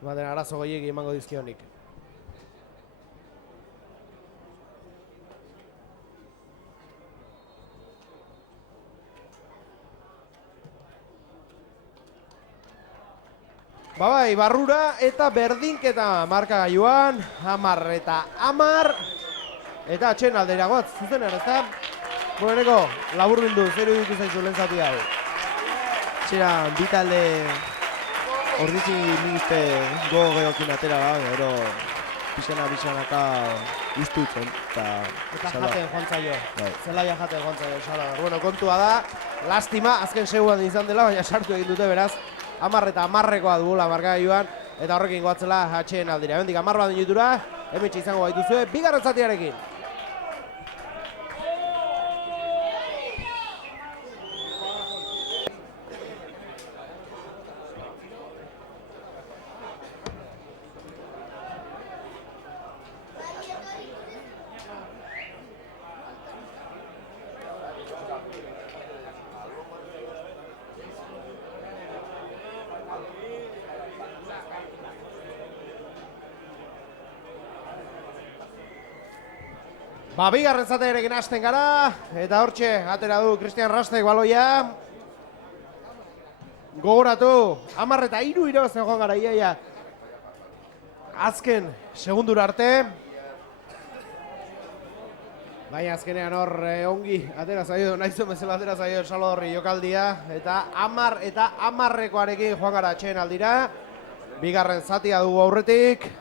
Ematen arazo gehiegi emango dizkionik. Bai, barrura eta berdinketa markagailuan, 10 eta 10. Eta atxen aldera goaz, zuzenean, ez da? Bueneko, labur bildu, zer iruditu zaizu lehen zati hau? Txeran, bitalde ordizi nik gogo geokin atera da, gero pixanaka ustutzen, eta jaten joan zaio, bai. zelaia jaten joan zaio, Salvador. Bueno, kontua da, lastima, azken seguan izan dela, baina sartu egin dute beraz, 10 eta 10rekoa dugula markagailuan, eta horrekin goatzela atxeen aldira. Bendik 10 bat minutura, hemetxe izango baituzue, bigarren zatiarekin. Bigarren zatearekin hasten gara, eta hortxe, atera du Cristian Rastek baloia. Gogoratu, 10 eta 3 irabazten joan gara, iaia. Azken, segundura arte. Baina azkenean hor ongi, atera zaio, nahizun bezala atera zaio Salvadorri jokaldia. Eta 10 eta 10rekoarekin joan gara atxeen aldira. Bigarren zatia dugu aurretik.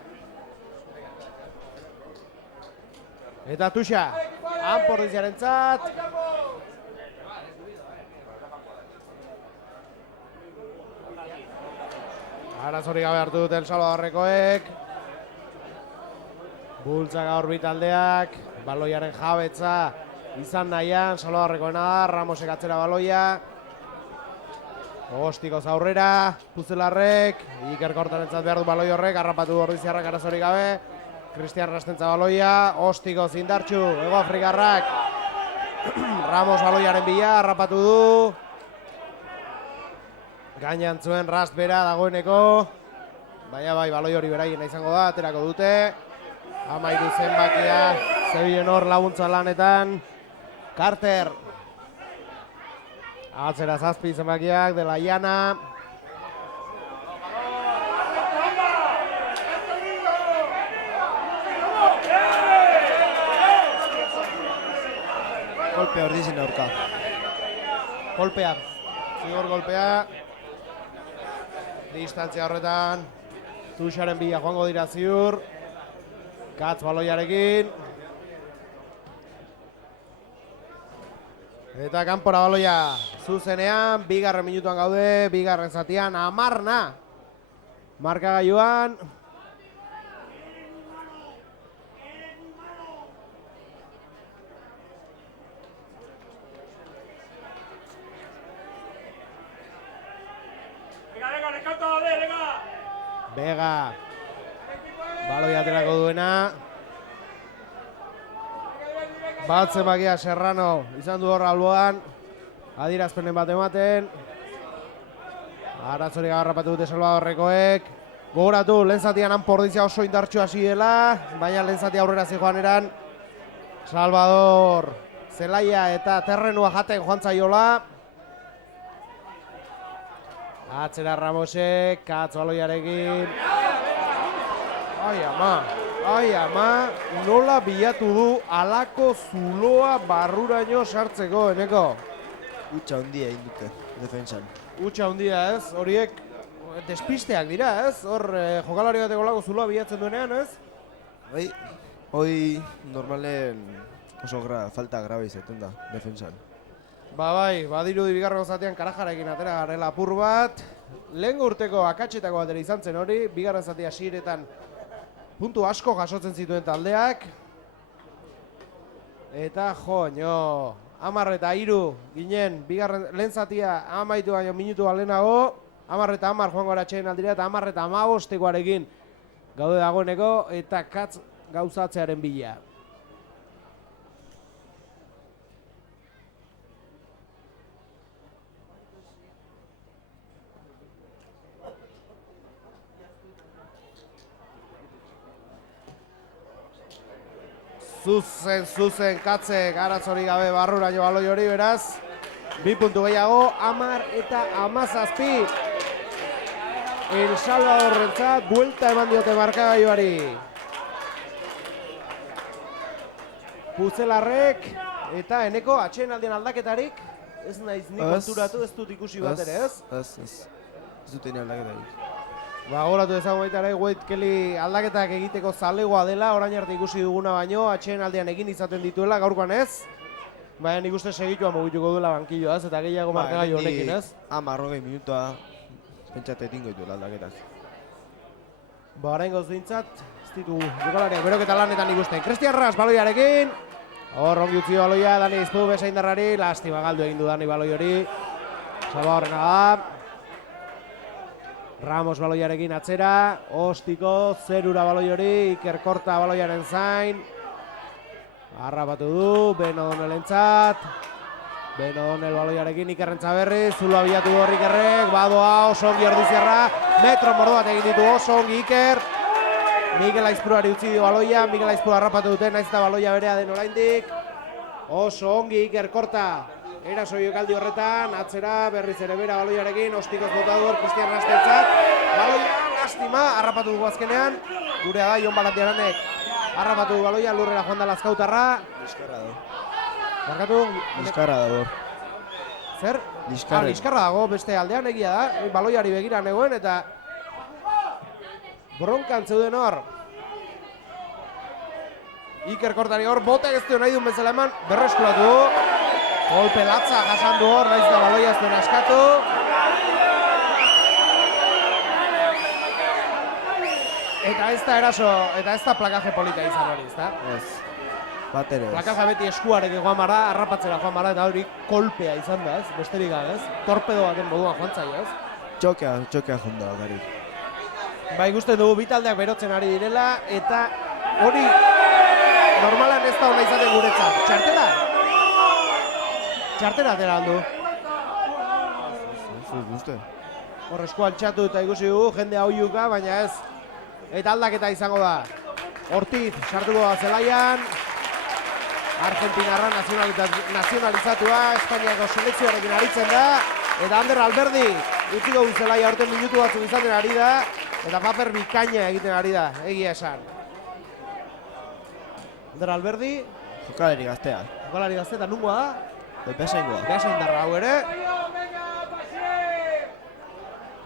Eta Tuxa, Anpordiziaren zat. Arazori gabe hartu duten Salvadorrekoek. Bultzak gaur bitaldeak, baloiaren jabetza izan nahian, Salvadorrekoena da, Ramosek atzera baloia. Ostikoz aurrera, Puzelarrek, Iker Kortaren zat behar du baloi horrek, harrapatu du Ordiziarrak arazori gabe. Cristian Rastentza baloia, Ostikoz indartxu, Hego Afrikarrak. Ramos baloiaren bila, harrapatu du. Gainan zuen Rast bera dagoeneko. Baina bai, baloi hori beraien izango da, aterako dute. 13 zenbakia, zebilen hor laguntza lanetan. Carter. Atzera 7 zenbakiak, De La Llana. Kolpe hor dizin aurka. Kolpea, zigor kolpea. Distantzia horretan, Tuxaren bila joango dira ziur. Katz baloiarekin. Eta kanpora baloia zuzenean, 2. minutuan gaude, 2. zatian, 10 markagailuan. Vega, baloia aterako duena. Bat zenbakia Serrano izan du hor alboan. Adierazpenen bat ematen. Aratzorik agarrapatu dute Salvadorrekoek. Gogoratu, lehen zatian Anpordizia oso indartxu hasi dela, baina lehen zati aurrera zijoan eran Salvador zelaia eta terrenua jaten joan zaiola. Atzera Ramosek, Katz baloiarekin. Ai ama, nola bilatu du alako zuloa barruraino sartzeko, Eneko? Utsa handia egin dute, defensan. Utsa handia ez, horiek despisteak dira ez? Hor jokalari bateko lako zuloa bilatzen duenean ez? Bai, hoi normalen oso falta grabe izaten da, defensan. Ba bai, badirudi bigarren zatean Karajarekin atera garela apur bat. Lehen urteko akatxetako batera izan zen hori, bigarren zatea hasiretan puntu asko jasotzen zituen taldeak. Eta jo, 10-3 ginen, lehen zatia amaitu baino minutu lehenago, 10-10 joango atxeen aldira eta 10-15 gaude dagoeneko eta Katz gauzatzearen bila. Zuzen Katzek arazorik gabe barruraino baloi hori beraz. 2 puntu gehiago, 10 eta 17. El Salvadorrentzat buelta eman diote markagailuari. Puzelarrek eta Eneko atxeen aldien aldaketarik. Ez naiz nik konturatu, ez dut ikusi bat ere ez? Ez dut egin aldaketarik. Ba, goratu ezagun baita ere, Wade Kelly aldaketak egiteko zalegoa dela, orain arte ikusi duguna baino, atxeen aldean egin izaten dituela, gaurkoan ez. Baina nik uste segituan mugituko duela bankilloa ez, eta gehiago markagailu honekin ez. 10 minutua pentsate etingo dituela aldaketak. Ba, orain gozduintzat, ez ditu jokalariak beroketa lanetan ikusten. Cristian Ras baloiarekin. Hor, ongi utzi baloia, Dani Izpu bezaindarrari, lastima galdu egin du Dani baloi hori. Salvadorrena da. Ramos baloiarekin atzera, Ostiko, Zerura baloi hori, Iker Korta baloiaren zain. Harrapatu du, Beno Donelentzat. Beno Donel baloiarekin Ikerrentza berri, Zulua bilatu du hor Ikerrek, badoa oso ongi Ordizierra, metro mordo bat egin ditu oso ongi Iker. Mikel Aizpuruari utzi dio baloia, Mikel Aizpuru harrapatu duten, naiz eta baloia berea den oraindik. Oso ongi Iker Korta. Eraso jokaldi horretan, atzera, berriz ere bera baloiarekin, Ostikoz bota du hor Cristian Rastentzat. Baloia, lastima, harrapatu dugu azkenean. Gurea da, Jon Balandiaranek harrapatu du baloia, lurrera joan da Lazkautarra. Liskarra dago. Barkatu? Liskarra dago. Zer? Liskarra. Liskarra dago, beste aldean egia da, baloiari begira negoen eta bronkan zeuden hor. Iker Kortari hor, botek ez du nahi duen bezala eman, berreskulatu du. Golpe latza jasan du hor, naiz da baloia ez duen askatu. Eta ez da eraso, eta ez da plakaje polita izan hori, ez da? Ez, bat ere ez. Plakaje beti eskuarek joan mara, harrapatzera joan mara, eta hori kolpea izan da, ez? Besterik gabe, ez? Torpedo baten moduan joan zaio, ez? Txokea jonda gari. Ba, ikusten dugu bitaldeak berotzen ari direla, eta hori normalan ez da hona izaten guretzat. Txartela? txartera atera aldu. Uste. Hor esku altxatu eta ikusi dugu, jende hau juka, baina ez. Eta aldaketa izango da. Ortiz, sartuko da zelaian. Argentinarra nazionalizatua, Espainiako selekzioarekin aritzen da. Eta Ander Alberdi, utziko du zelaia aurten minutu batzuk izaten ari da. Eta paper bikaina egiten ari da, egia esan. Ander Alberdi. Jokalari gaztea. Jokalari gaztea, eta nungoa da? Beasaingoa. Beasaindarra hau ere.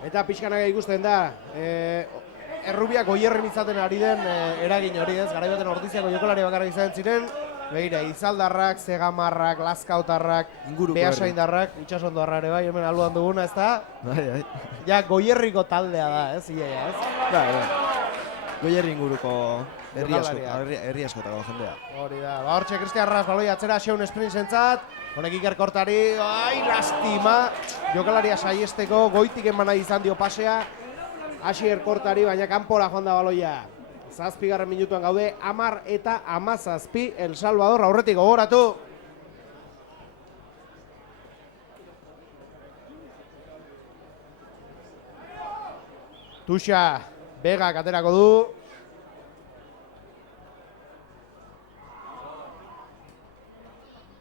Eta pixkanaka ikusten da, errubiak oierren izaten ari den eragin hori ez, garai baten Ordiziako jokalari bakarrak izaten ziren, begira, Izaldarrak, Zegamarrak, Lazkautarrak, Beasaindarrak, Itxasondoarra ere bai, hemen aluan duguna, ez da? Bai. Ja, Goierriko taldea da, ez, iaia, ez? Bai. Goierri inguruko herri askotako jendea. Hori da, ba hortxe Cristian Ras, baloi atzera, Xeun Sprinzentzat, honek Iker Kortari, ai, lastima, jokalaria saiesteko, goitik eman nahi izan dio pasea, Asier Kortari, baina kanpora joan da baloia. 7. minutuan gaude, 10 eta 17, El Salvador aurretik gogoratu. Tuxa, Begak aterako du.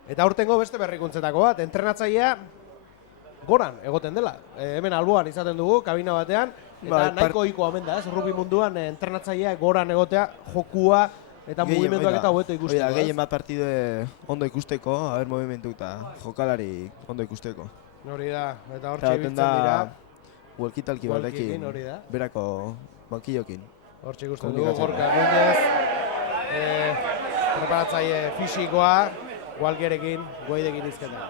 Eta aurtengo beste berrikuntzetako bat, entrenatzailea goran egoten dela. Hemen alboan izaten dugu, kabina batean, eta nahiko ohikoa omen da, ez? Rugby munduan entrenatzailea goran egotea, jokua eta mugimenduak eta hobeto ikusteko. Oida, gehien bat partide ondo ikusteko, haber movimentu eta jokalari ondo ikusteko. Hori da, eta hortxe ibiltzen dira. Walkie-talkie batekin, berako bankillokin. Hortxe ikusten dugu, Gorka Gundez, preparatzaile fisikoa, Walkerekin, Guaidekin izketa.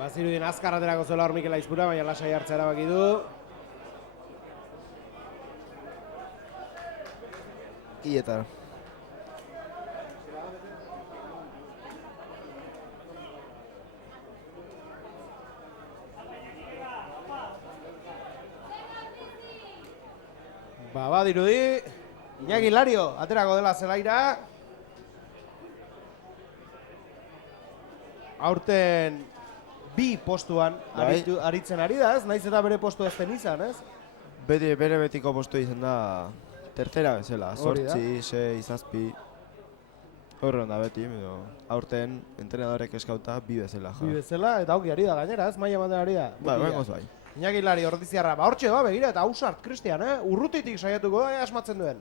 Bazirudien azkar aterako zuela hor Mikel Aizpura, baina lasai hartzea erabaki du. Ieta. Badirudi, Iñaki Lario, aterako dela zelaira. Aurten bi postuan aritzen ari da, ez? Naiz eta bere postu ez den izan, ez? Bere betiko postu izan da tercera bezala, 8, 6, 7. Horren da beti, aurten entrenadorek eskauta bi bezala. Bi bezala, eta auki ari da gainera, ez? Maia ematen ari da. Bengoz bai. Iñaki Lari Ordiziarra, ba hortxe da, begira, eta ausart, Cristian, urrutitik saiatuko da, asmatzen duen.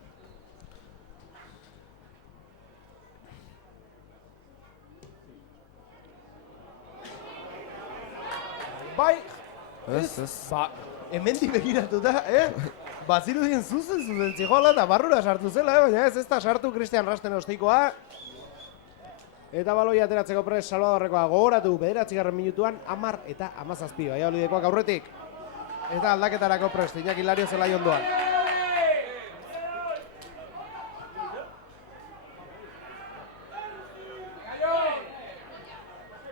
Bai, ba, hemendik begiratuta, bazirudien zuzen zigoala eta barrura sartu zela, baina ez da sartu Cristian Rasten ostikoa. Eta baloi ateratzeko prest Salvadorrekoa gogoratu 9. minutuan 10 eta 17, Baialidekoak aurretik. Eta aldaketarako prest, Iñaki Lario zelai ondoan.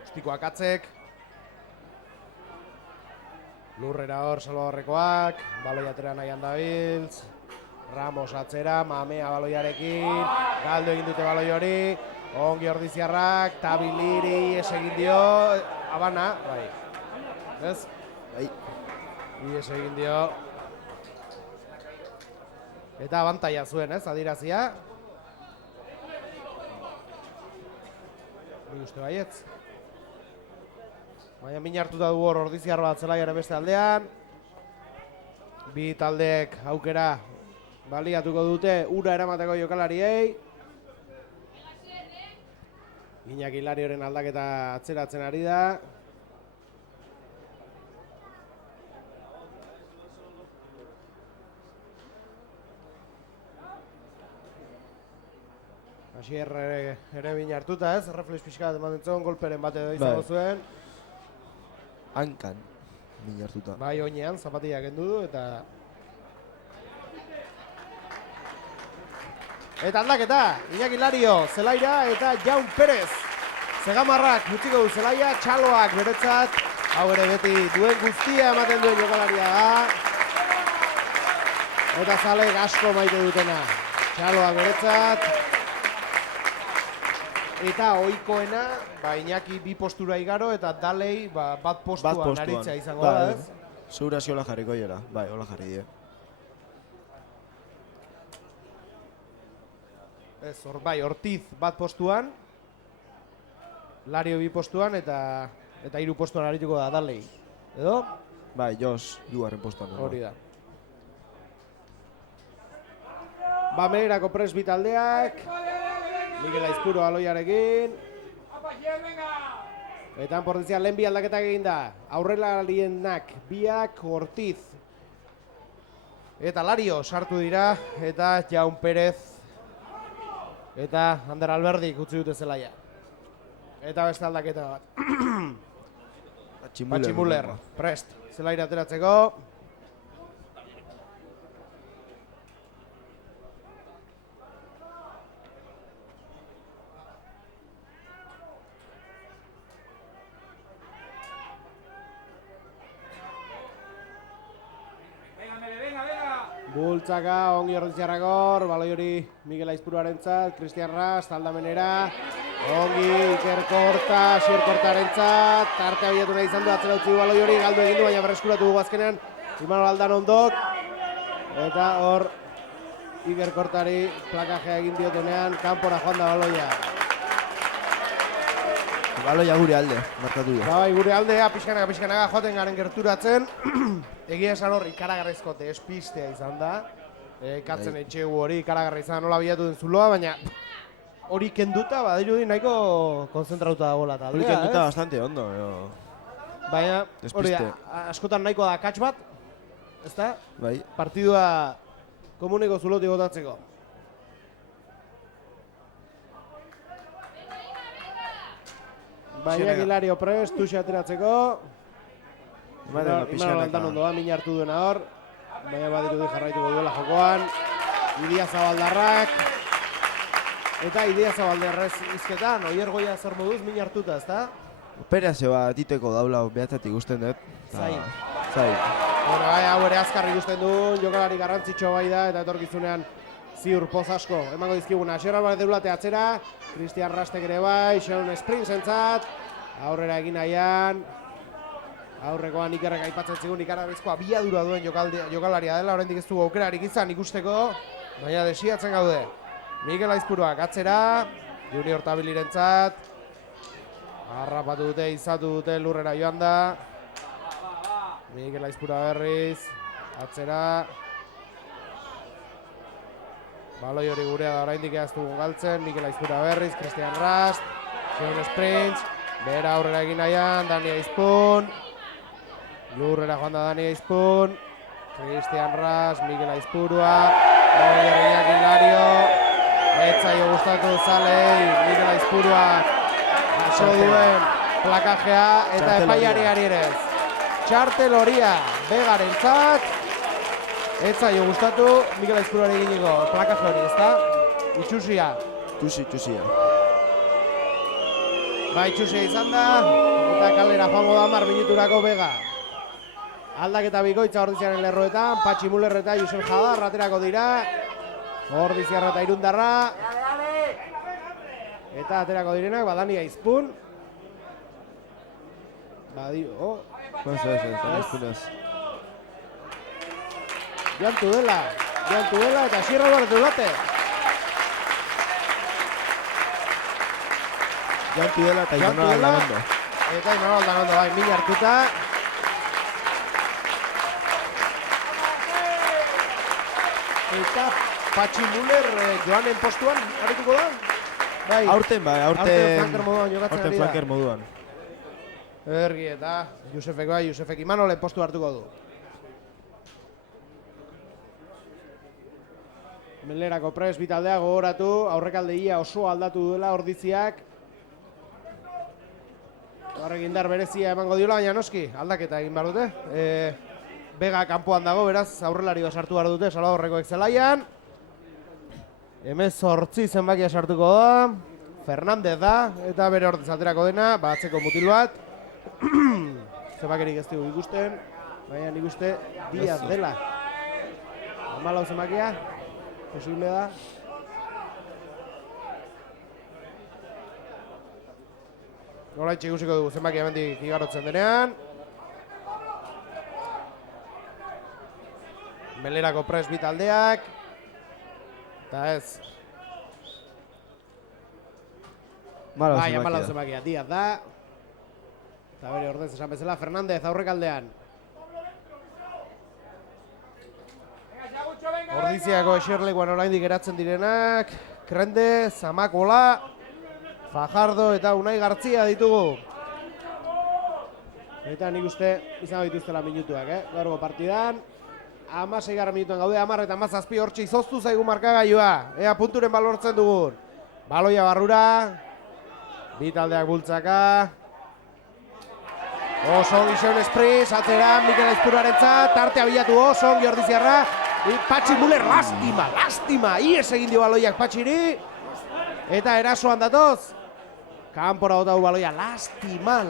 Ostikoak atzek. Lurrera hor Salvadorrekoak, baloi atera nahian dabiltz. Ramos atzera, Mamea baloiarekin, galdu egin dute baloi hori. Ongi Ordiziarrak, Tabiliri egin dio, Habana, bai. Ez? Bai. Egin dio. Eta abantaia zuen, ez, adirazia. Nik uste baietz. Baina min hartuta du hor Ordiziar bat zelaiaren beste aldean. Bi taldeek aukera baliatuko dute ura eramateko jokalariei. Iñaki Larioren aldaketa atzeratzen ari da. Asier ere bin hartuta ez, reflex pixka bat ematen zuen, golperen bat edo izango zuen. Hankan bin hartuta. Bai, oinean, zapatilla kendu du eta... Eta aldaketa, Iñaki Lario, zelaira eta Jaun Perez. Zegamarrak utziko du zelaia, txaloak beretzat. Hau ere beti duen guztia ematen duen jokalaria da. Eta zalek asko maite dutena. Txaloa beretzat. Eta ohikoena, Iñaki bi postura igaro eta Dalei bat postuan aritza izango da, ez? Segurazio hola jarriko jera, hola jarri die. Ez, Ortiz bat postuan, Lario bi postuan eta 3 postuan arituko da Dalei. Edo? Jos, 2. postuan. Hori da. Melerako pres bi taldeak. Mikel Aizpuru aloiarekin. Eta portizia lehen bi aldaketak egin da. Aurrelarienak biak Ortiz eta Lario sartu dira. Eta Jaun Perez eta Ander Alberdik utzi dute zelaia. Eta beste aldaketa bat. Patxi Muller, prest, zelaira ateratzeko. Bultzaka, ongi Ordiziarrakor, baloi hori Mikel Aizpuruarentzat, Cristian Rast, aldamenera, ongi Iker Korta, Asier Kortarentzat, tartea bilatu nahi izan du, atzera utzi baloi hori, galdu egin du, baina berreskuratu dugu azkenean, Imanol Aldanondok, eta hor Iker Kortari plakajea egin diotenean, kanpora joan da baloia. Baloia gure alde, markatu du. Gure aldea, pixkanaga joaten garen gerturatzen. Egia esan hor, ikaragarrizko despistea izan da. Katzen etxegu hori ikaragarri izan nola bilatu den zuloa, baina hori kenduta, badirudi nahiko konzentrauta dagoela taldea. Hori kenduta bastante ondo. Baina, hori da, askotan nahiko da katx bat, ezta? Bai. Partidua komuneko zulotik botatzeko. Baina Hilario prest, tuxe ateratzeko. Imanol Aldanondo da, min hartu duena hor. Baina badirudi jarraituko duela jokoan. Idia Zabaldarrak. Eta Idia Zabaldarrez izketan, Oier Goia zer moduz min hartuta, ezta? Operazio bat iteko daula behatzatik ikusten dut. Zai. Bueno, hau ere azkarri ikusten du, jokalari garrantzitsu bai da, eta etorkizunean ziur poz asko. Emango dizkiguna, Xeran bat deulate atzera, Cristian Rastek ere bai, Xeran Springsentzat, aurrera egin nahian, aurrekoan Ikerrek aipatzen zigun ikararrizko abiadura duen jokalaria dela, oraindik ez dugu aukerarik izan ikusteko, baina desiatzen gaude. Mikel Aizpuruak atzera, Junior Tabilirentzat, harrapatu dute, izatu dute lurrera joan da, Mikel Aizpurua berriz, atzera, baloi hori gurea da oraindik ez dugu galtzen, Mikel Aizpurua berriz, Cristian Rast, Xeron Sprints, behera aurrera egin nahian, Dani Aizpun, lurrera joan da Dani Aizpun, Cristian Rast, Mikel Aizpurua, Iñaki Hilario, etzaio gustatu zalei, Mikel Aizpurua, aso duen plakajea eta epaiari ere ez. Txartel horia Begarentzat, etzaio gustatu Mikel Aizpuruari eginiko plakaje hori, ezta? Itxusia. Itxusia. Itxusia izan da, eta kalera joango da 10 minuturako Bega. Aldaketa bikoitza Ordiziaren lerroetan, Patxi Muller eta Josep Jadar aterako dira. Ordiziarra eta Irundarra. Eta aterako direnak, Dani Aizpun. Joan Tudela eta Xirra Albert Deulate. Joan Tudela eta Imanol Aldanondo. Eta Imanol Aldanondo, bai, min hartuta. Eta Patxi Muller Joanen postuan arituko da? Bai. Aurten flanker moduan jokatzen ari da. Flanker moduan. Ergi eta Josefek Imanolen postu hartuko du. Melerako pres bitaldea gogoratu, aurrekaldeia oso aldatu duela Ordiziak. Horrek indar berezia emango diola, baina noski, aldaketa egin behar dute. Bega kanpoan dago, beraz aurrelari bat sartu behar dute, Salvadorrekoek zelaian. 18 zenbakia sartuko da, Fernandez da, eta bere Ordiz aterako dena, atzeko mutil bat. Zenbakerik ez dugu ikusten, baina nik uste Diaz dela. 14 zenbakia, posible da. Horaitxe ikusiko dugu zenbaki hemendik igarotzen denean. Belerako prest bi taldeak. Eta ez. Bai, amalau zenbakia. Diaz da. Eta bere ordez esan bezala, Fernandez aurrekaldean. Ordiziako eserlekuan oraindik geratzen direnak. Krende, Zamakola, Fajardo eta Unai Gartzia ditugu. Eta nik uste izan dituztela minutuak, gaurko partidan. 16 minutuan gaude, 10 eta 17 hortxe izoztu zaigu markagailua. Ea punturen balortzen dugun. Baloia barrura. Bi taldeak bultzaka. Oso ongi Sean Springs, atzera Mikel Aizpuruarentzat, tartea bilatu oso ongi Ordiziarra. Patxi Muller, lastima, ies egin dio baloiak Patxiri. Eta erasoan datoz. Kanpora bota du baloia, lastima.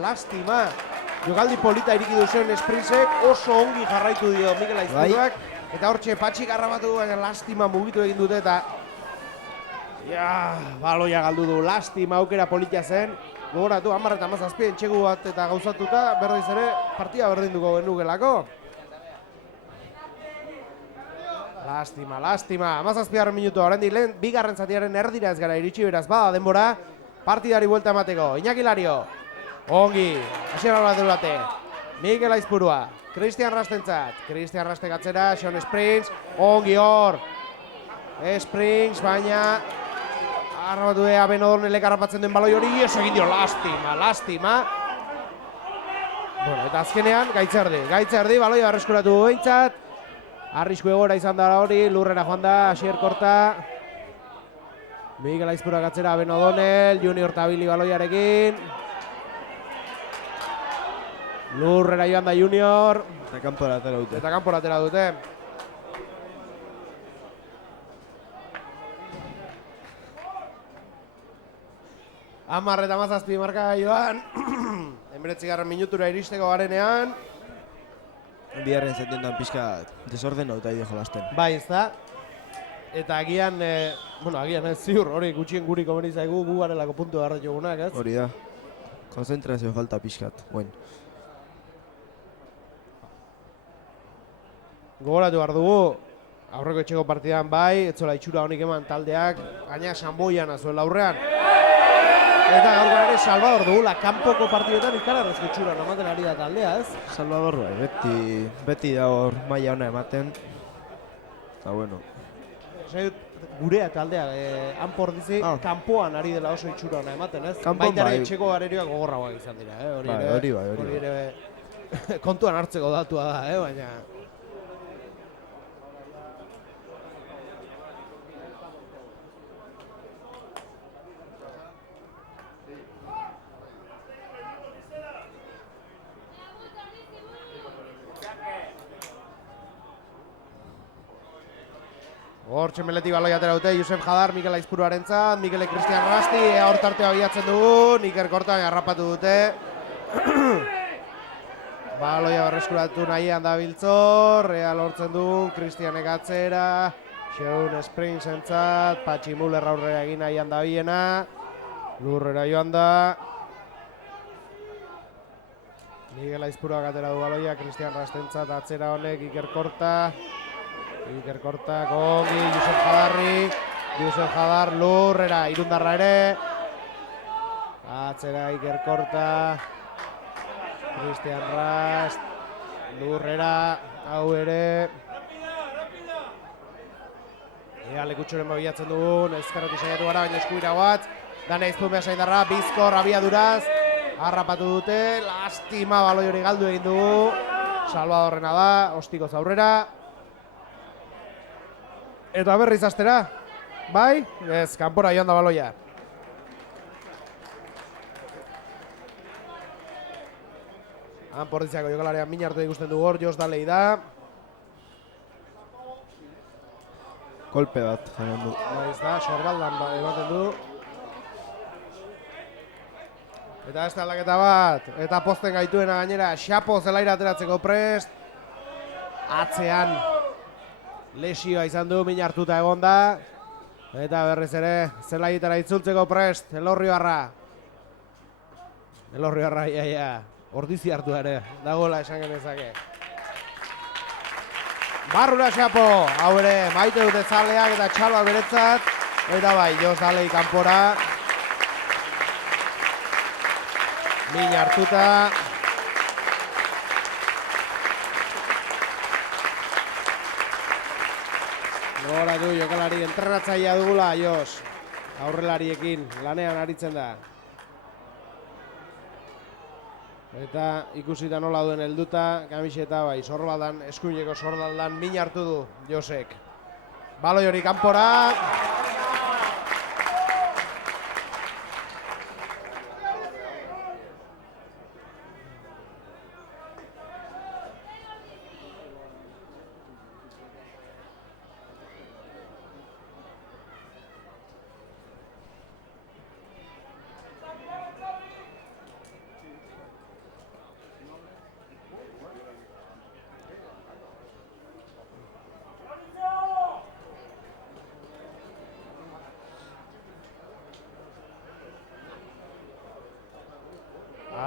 Jokaldi polita iriki du Sean Springsek, oso ongi jarraitu dio Mikel Aizpuruak. Eta hortxe Patxi garrabatu du, baina lastima mugitu egin dute eta baloia galdu du, lastima aukera polita zen. Gogoratu, 10 eta 17 entxegu bat eta gauzatuta, berriz ere partida berdinduko genukelako. Lastima. 17 minutua, oraindik lehen bigarren zatiaren erdira ez gara iritsi, beraz bada denbora partidari buelta emateko. Iñaki Lario, ongi, hasiera bat dute. Mikel Aizpurua, Cristian Rastentzat, Cristian Rastek atzera, Sean Springs, ongi hor. Springs, baina arrabatu ea Benodonelek harrapatzen den baloi hori, eso egin dio, lastima. Bueno, eta azkenean, Gaitzerdi, baloi barreskuratu du behintzat. Arrisku egora izan da hori, lurrera joan da, Asier Korta. Mikel Aizpurak atzera Benodonel, Junior Tabili baloiarekin. Lurrera joan da Junior. Eta kanpora atera dute. Hamar eta 17 markagailua. 19. minutura iristeko garenean. Biharren zententan pixka desorden hau eta ide jolasten. Bai, ez da. Eta agian, agian ez ziur, hori gutxien guri komeni zaigu gu garelako puntu garret jogunak, ez? Hori da. Konzentrazio falta pixkat, guen. Gogoratu behar dugu, aurreko etxeko partidan bai, etzola itxura honik eman taldeak, gaina Sanboian azuela aurrean. Eta gaur ere Salvador dugula, kanpoko partidetan ikalarrezko itxura ematen ari da taldea, ez? Salvador bai, beti da hor maila ona ematen. Eta bueno. Gurea taldea, hanpor dizi, kanpoan ari dela oso itxura ona ematen, ez? Baita ere etxeko garerioak gogorragoak izan dira, hori ere kontuan hartzeko datua da, baina... Hor txemeletik baloi atera dute, Josep Jadar, Mikel Aizpuruarentzat, Mikel Cristian Rasti, hor tartea bilatzen dugu, Iker Korta harrapatu dute. Baloia berreskuratu nahian dabiltzor, ea lortzen du, Cristianek atzera, Sean Springsentzat, Patxi Muller aurrera egin nahian dabiena, lurrera joan da. Mikel Aizpuruak atera du baloia, Cristian Rastentzat atzera honek, Iker Korta, ongi, Josep Jadar, lurrera, irundarra ere. Atzera Iker Korta, Cristian Rast, lurrera, hau ere. Ea lekutxoren babiatzen dugun, ezkerretik saiatu gara, baina eskuira bat. Dane izpun behar zaindarra, Bizkor, abiaduraz, harrapatu dute, lastima baloi hori galdu egin dugu. Salvadorrena da, ostikoz aurrera. Eta berriz astera, bai? Ez, kanpora joan da baloia. Pordiziako jokalarean min hartu ikusten du hor, Jos Dalei da. Kolpe bat, jaren du. Baiz da, sorbaldan ematen du. Eta ez da aldaketa bat, eta posten gaituena gainera, Xapo zelaira ateratzeko prest. Atzean. Lesioa izan du, min hartuta egon da. Eta berriz ere, zelaietara itzultzeko prest, Elorrioarra. Elorri harraia, ordizi hartu ere, dagoela esan genezake. Barrura xapo, hau ere, maite dute zaleak eta txaloak beretzat. Eta bai, Jos Dalei kanpora. Min hartuta. Gogoratu jokalari entrenatzailea dugula, Jos. Aurrelariekin lanean aritzen da. Eta ikusita nola duen helduta, kamiseta bai, sorbaldan, eskuineko sorbaldan min hartu du Josek. Baloi hori kanpora.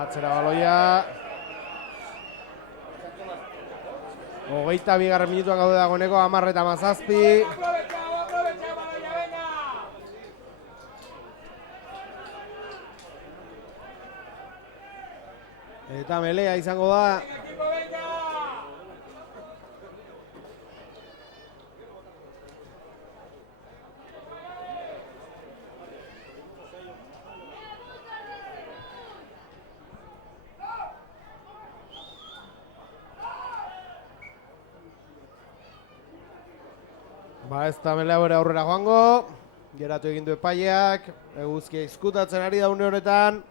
Atzera baloia. 22 minutuak gaude dagoeneko, 10 eta 17. Eta melea izango da. Ba ez da melea bere aurrera joango. Geratu egin du epaileak. Eguzkia izkutatzen ari da une honetan.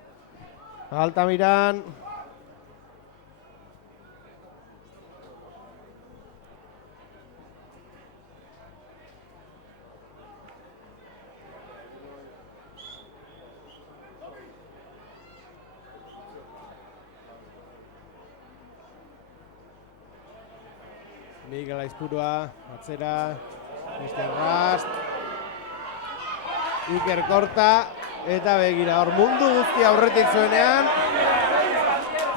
Altamiran. Miguel Aizpurua, atzera, Cristian Rast, Iker Korta, eta begira, hor mundu guztia aurretik zuenean,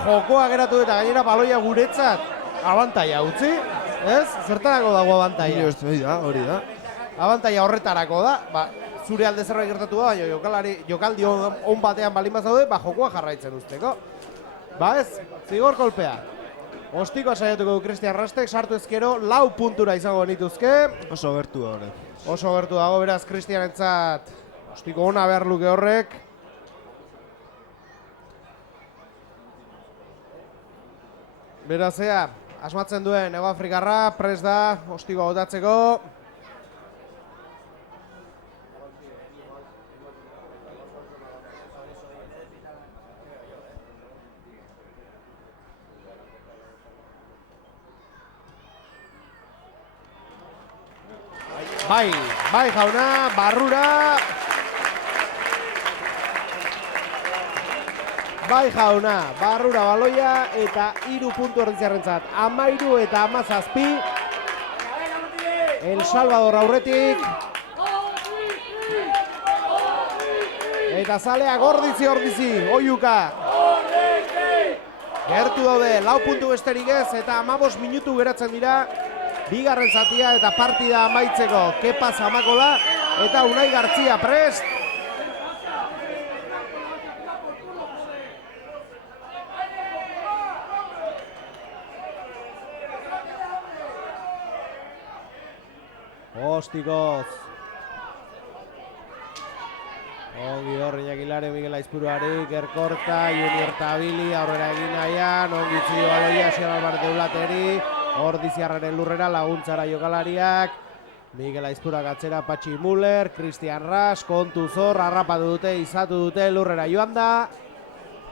jokoa geratu eta gainera baloia guretzat, abantaia utzi, ez? Zertarako dago abantaia? Hori da. Abantaia horretarako da, ba, zure alde zerbait gertatu da, baina jokaldi on batean balin bazaude, ba, jokoa jarraitzen usteko. Ba ez, zigor kolpea. Ostikoa saiatuko du Cristian Rastek, sartu ezkero, 4 puntura izango nituzke. Oso gertu da hori. Oso gertu dago, beraz, Cristianentzat ostiko ona behar luke horrek. Beraz, asmatzen duen Hego Afrikarra, prest da, ostiko botatzeko. Bai jauna, barrura. Bai jauna, barrura baloia eta 3 puntu erditzearrentzat. 13 eta 17. El Salvador aurretik. Eta zalea gordizi, oiuka. Gertu daude, 4 puntu besterik ez eta 15 minutu geratzen dira. Bigarren zatia eta partida amaitzeko Kepa Zamakola eta Unai Gartzia prest. Ostikoz. Ongi hor Iñaki Lare, Miguel Aizpuruari, Gerkorta, Junior Tabili, aurrera egin nahian, ongi txio baloia, Xeral Barteulateri. Hor diziarraren lurrera laguntzara jokalariak. Miguel Aizpurak atzera, Patxi Muller, Cristian Ras, kontu zor, harrapatu dute, izatu dute, lurrera joan da.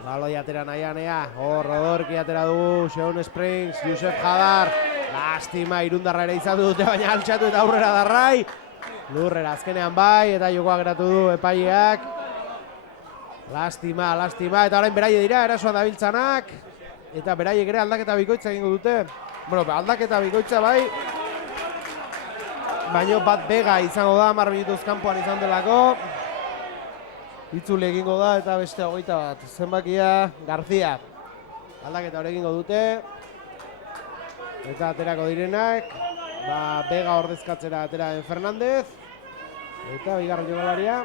Baloi atera nahianea, hor Rodorki atera dugu, Sean Springs, Josef Hadar. Lastima, Irundarra ere izatu dute, baina altxatu eta aurrera darrai. Lurrera azkenean bai, eta jokoa geratu du epaileak. Lastima, eta orain beraie dira, erasoan dabiltzanak. Eta beraiek ere aldaketa bikoitza egingo dute. Bueno, aldaketa bikoitza bai, baina bat bega izango da, 10 minutuz kanpoan izan delako. Itzuli egingo da eta beste 21. Zenbakia Garzia. Aldaketa hori egingo dute. Eta aterako direnak. Bega ordezkatzera atera den Fernandez. Eta bigarren jokalaria.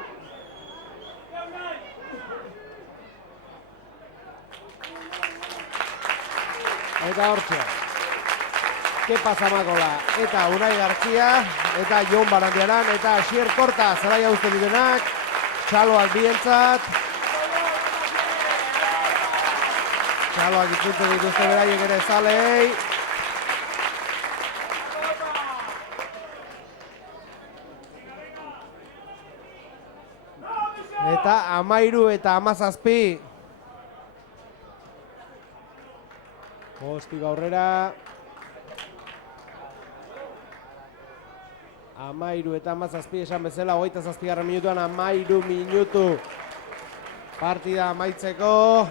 Eta hortxe. Kepa Zamakola eta Unai Gartzia eta Jon Barandiaran eta Asier Korta zelaia uzten direnak. Txaloak bientzat. Txaloak itzultzen dituzte beraiek ere zalei. Eta 13 eta 17. Ostik aurrera. 13 eta 17 esan bezala, 27. minutuan 13 minutu. Partida amaitzeko.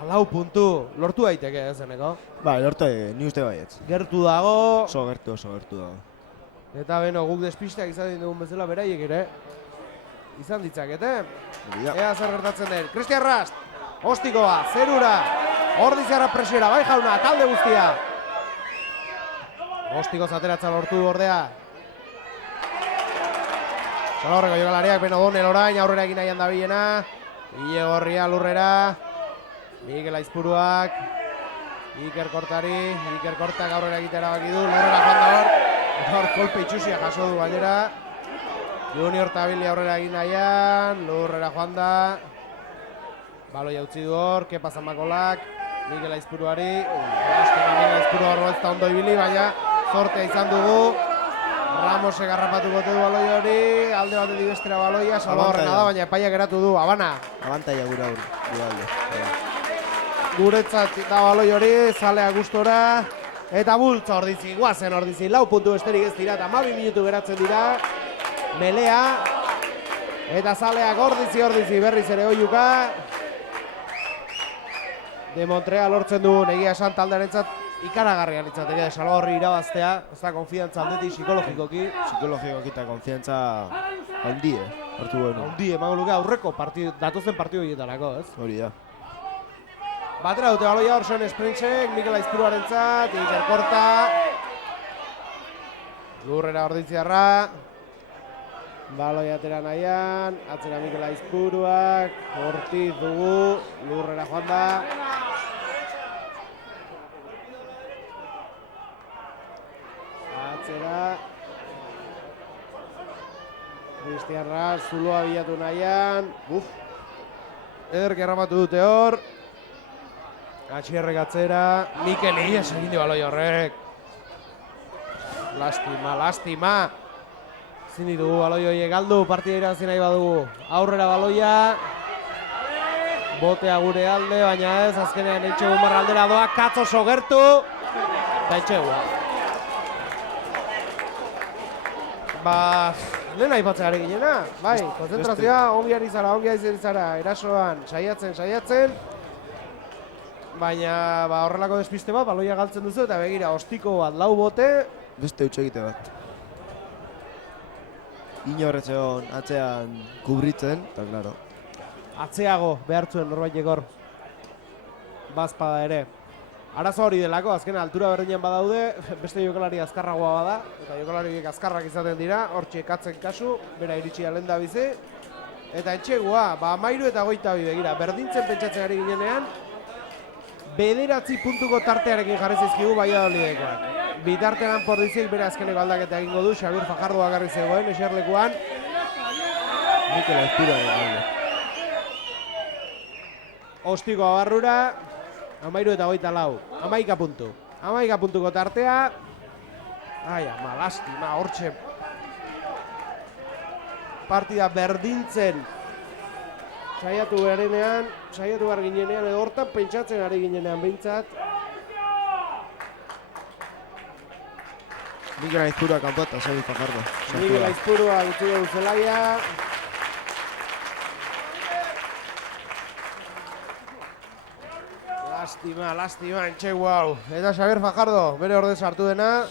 4 puntu. Lortu daiteke zeneko? Bai, lortu ni uste baietz. Gertu dago. Oso gertu dago. Eta beno, guk despisteak izan dugun bezala beraiek ere. Izan ditzakete. Ea zer gertatzen den. Cristian Rast. Ostikoa, zerura. Ordiziarra presiera, bai jauna, talde guztia. Ostiko zateratza lortu ordea. Salorreko jokalariak beno Donel orain, aurrera egin nahian da bilena. Ilegorria lurrera. Mikel Aizpuruak. Iker Kortari. Iker Kortak aurrera egitera baki du. Lurrera joan da hor. Eta hor kolpe itxusia jaso du gainera. Junior Tabili aurrera egin nahian. Lurrera joan da. Baloia utzi du hor. Kepa Zamakolak. Mikel Aizpuruari. Mikel Aizpurua hor ez da ondo ibili, baina zortea izan dugu. Ramosek harrapatuko du baloi hori, alde batetik bestera baloia, Salvadorrena da, baina epaiak geratu du, Habana. Abantaia gure alde. Guretzat da baloi hori, zalea gustora. Eta bultza ordizi, guazen ordizi, 4 puntu besterik ez dira, eta 12 minutu geratzen dira. Melea. Eta zaleak ordizi, berriz ere oiuka. De Montreal lortzen du, egia esan taldearentzat ikaragarria litzateke Salvadorri irabaztea, ez da konfiantza aldetik psikologikoki. Psikologikoki eta konfiantza handie hartu behar. Handie, emango luke aurreko datozen partidu horietarako, ez? Hori da. Batera dute baloia hor Sean Sprintsek, Mikel Aizpuruarentzat, Iker Korta. Lurrera Ordizziarra. Baloia atera nahian, atzera Mikel Aizpuruak, Ortiz dugu, lurrera joan da. Atzera. Cristian Ras, zuloa bilatu nahian. Ederki erramatu dute hor. Atxierrek atzera. Mikel Ies egin di baloi horrek. Lastima. Zin ditugu baloi horiek galdu, partida irabazi nahi badugu. Aurrera baloia. Botea gure alde, baina ez, azkenean Etxegun barra aldera doa. Katz oso gertu. Eta Etxegua. Lehen aipatzen ari ginena. Bai, konzentrazioa, ongi ari zara, erasoan, saiatzen. Baina horrelako despiste bat, baloia galtzen duzu, eta begira, ostiko bat, 4 bote. Beste utxegite bat. Inorretxeon atzean kubritzen, eta klaro. Atzeago behartzuen norbaitek hor. Bazpada ere. Arazo hori delako, azken altura berdinean badaude, beste jokalari azkarragoa bada, eta jokalariek azkarrak izaten dira, hortxe katzen kasu, bera iritsi lehen da bizi. Eta Etxegua, 13 eta 22 begira, berdintzen pentsatzen ari ginenean, 9 puntuko tartearekin jarri zaizkigu Valladolidekoak. Bitartean Pordiziek bere azkeneko aldaketa egingo du, Xabier Fajardo bakarrik zegoen, eserlekuan. Mikel Aizpuruaren. Ostiko abarrura, 13 eta 24, 11 puntu. 11 puntuko tartea. Lastima, hortxe. Partida berdintzen. Saiatu behar ginenean, edo hortan pentsatzen ari ginenean behintzat. Mikel Aizpurua kanpota, Xabier Fajardo. Mikel Aizpurua gutxi dugu zelaia. Lastima, Etxegu hau. Eta Xabier Fajardo, bere ordez hartu dena.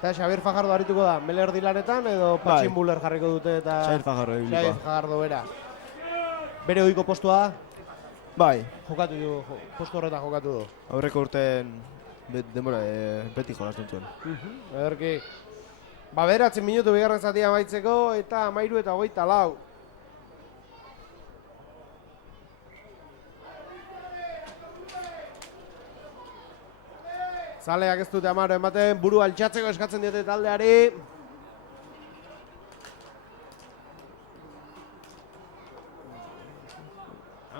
Eta Xabier Fajardo harituko da, Meler Dilanetan edo Patxin Buller jarriko dute eta... Xabier Fajardo Xabier Fajardo bera. bere ohiko postua da? Bai, Jokatu du, postu horretan jokatu du. aurreko urteen denbora beti jolasten zuen. Ederki. Ba, 9 minutu bigarren zatia amaitzeko eta 13:24. Zaleak ez dute amaro ematen, buru altxatzeko eskatzen diote taldeari.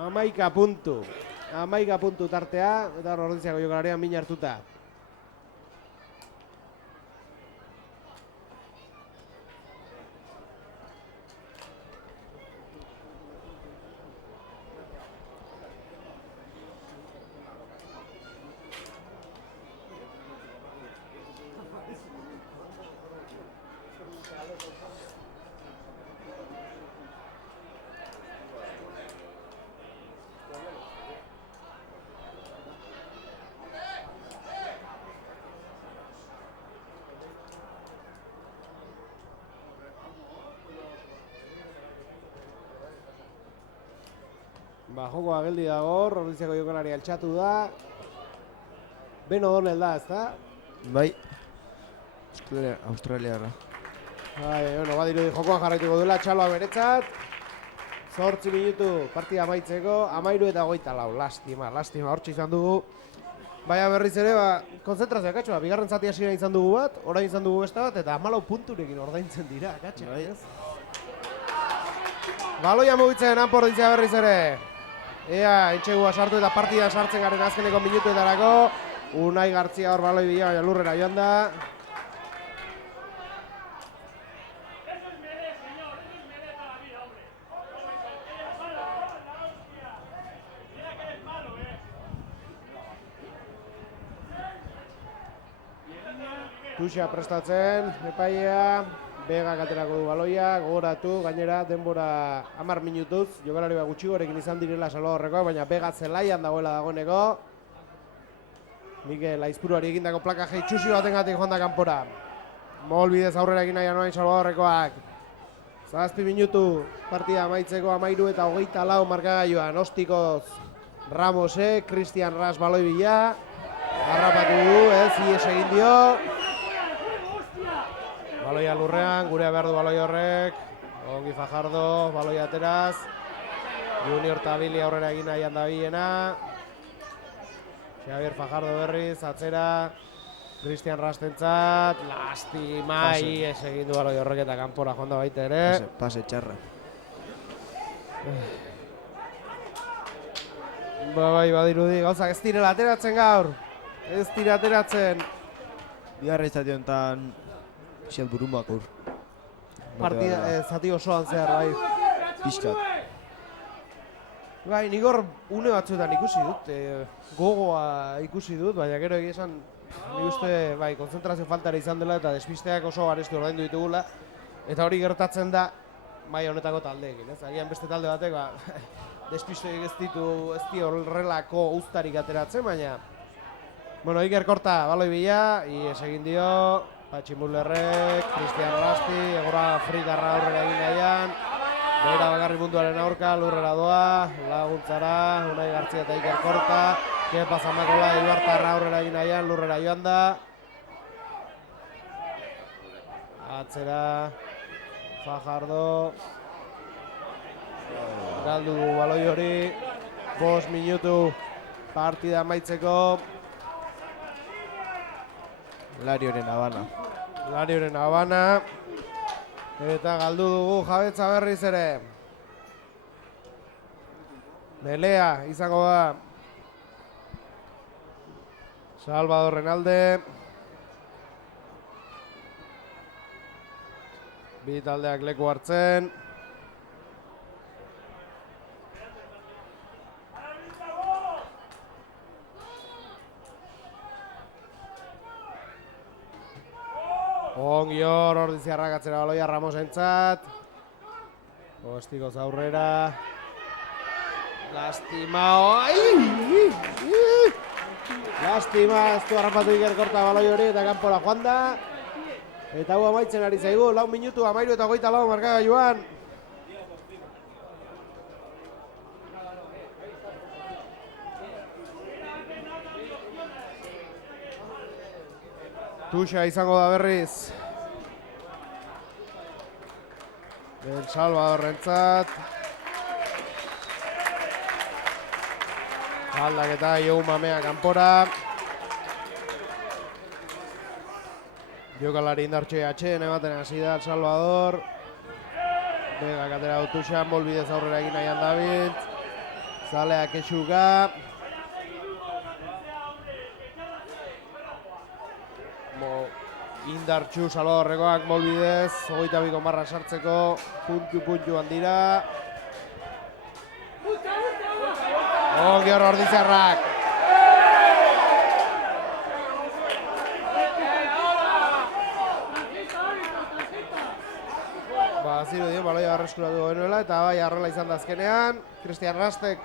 Amaika puntu tartea, eta Ordizako jokalarian min hartuta. Ba, jokoa geldi dago, Ordiziako jokalari altxatu da. Ben O'Donnell da, ezta? Bai, Australiarra. Bai, bueno, badirudi jokoan jarraituko duela txaloa beretzat. 8 minutu partida amaitzeko, 13:24, lastima, hortxe izan dugu. Baina berriz ere, konzentrazioa, katxoa, bigarren zati hasiera izan dugu bat, orain izan dugu beste bat, eta 14 punturekin ordaintzen dira, katxa. Bai. Baloia mugitzen, Orditzia berriz ere. Ea, etxegua sartu eta partida sartzen garen azkeneko minutuetarako. Unai Gartzia hor baloi bila, baina lurrera joan da. Tuxa prestatzen, epaia. Begak aterako du baloia, gogoratu, gainera denbora 10 minutuz, jokalari bat gutxi gorekin izan direla Salvadorrekoak, baina Bega zelaian dagoela dagoeneko. Mikel Aizpuruari egindako plakaje itxusi batengatik joan da kanpora. Molbidez aurrera egin nahian noain Salvadorrekoak. 7 minutu partida amaitzeko 13:24 markagailuan. Ostikoz Ramosek, Cristian Ras baloi bila. Harrapatu du, ies egin dio. Baloia lurrean, gurea behar du baloi horrek. Ongi Fajardo, baloia ateraz. Junior Tabili aurrera egin nahian da bilena. Xavier Fajardo berriz, atzera. Cristian Rastentzat, lastima, ies egin du baloi horrek eta kanpora joan da baita ere. Pase txarra. Bai, badirudi, gauzak ez direla ateratzen gaur. Ez dira ateratzen. Bigarra izatio enten Ixat burumak hor. Partida, zati osoan zehar, bai. Piskat. Bai, nik hor une batzuetan ikusi dut, gogoa ikusi dut, baina gero egia esan, nik uste, bai, konzentrazio faltara izan dela eta despisteak oso garestu ordaindu ditugula, eta hori gertatzen da, bai honetako taldeekin, ez? Agian beste talde batek, despisteak ez di horrelako uztarik ateratzen, baina, bueno, Iker Korta, baloi bila, ies egin dio, Patxi Mullerrek, Cristian Rasti, egora frikarra aurrera egin nahian, behera bakarri munduaren aurka, lurrera doa, laguntzara, Unai Gartzia eta Iker Korta, Kepa Zamakola, Ibartarra aurrera egin nahian, lurrera joan da. Atzera, Fajardo, galdu du baloi hori, 5 minutu partida amaitzeko. Larioren Habana. Eta galdu dugu jabetza berriz ere. Melea izango da. Salvadorren alde. Bi taldeak leku hartzen. Ongi hor, Ordiziarrak atzera baloia Ramosentzat. Ostikoz aurrera. Lastima, lastima, ez du harrapatu Iker Korta baloi hori eta kanpora joan da. Eta hau amaitzen ari zaigu, 4 minutu, 13:24 markagailuan. Tuxa izango da berriz. El Salvadorrentzat. Aldaketa Jogu Mamea kanpora. Jokalari indartxoa atxeen ematen hasi da El Salvador. Bega katera dut Tuxa, molbidez aurrera egin nahian dabil. Zaleak etxuka. Indartxu Salvadorrekoak molbidez, 22 barra sartzeko, puntu handira. Ongi horro Ordiziarrak. Ziru dio, baloia arreskuratu genuela, eta bai arrela izan da azkenean. Cristian Rastek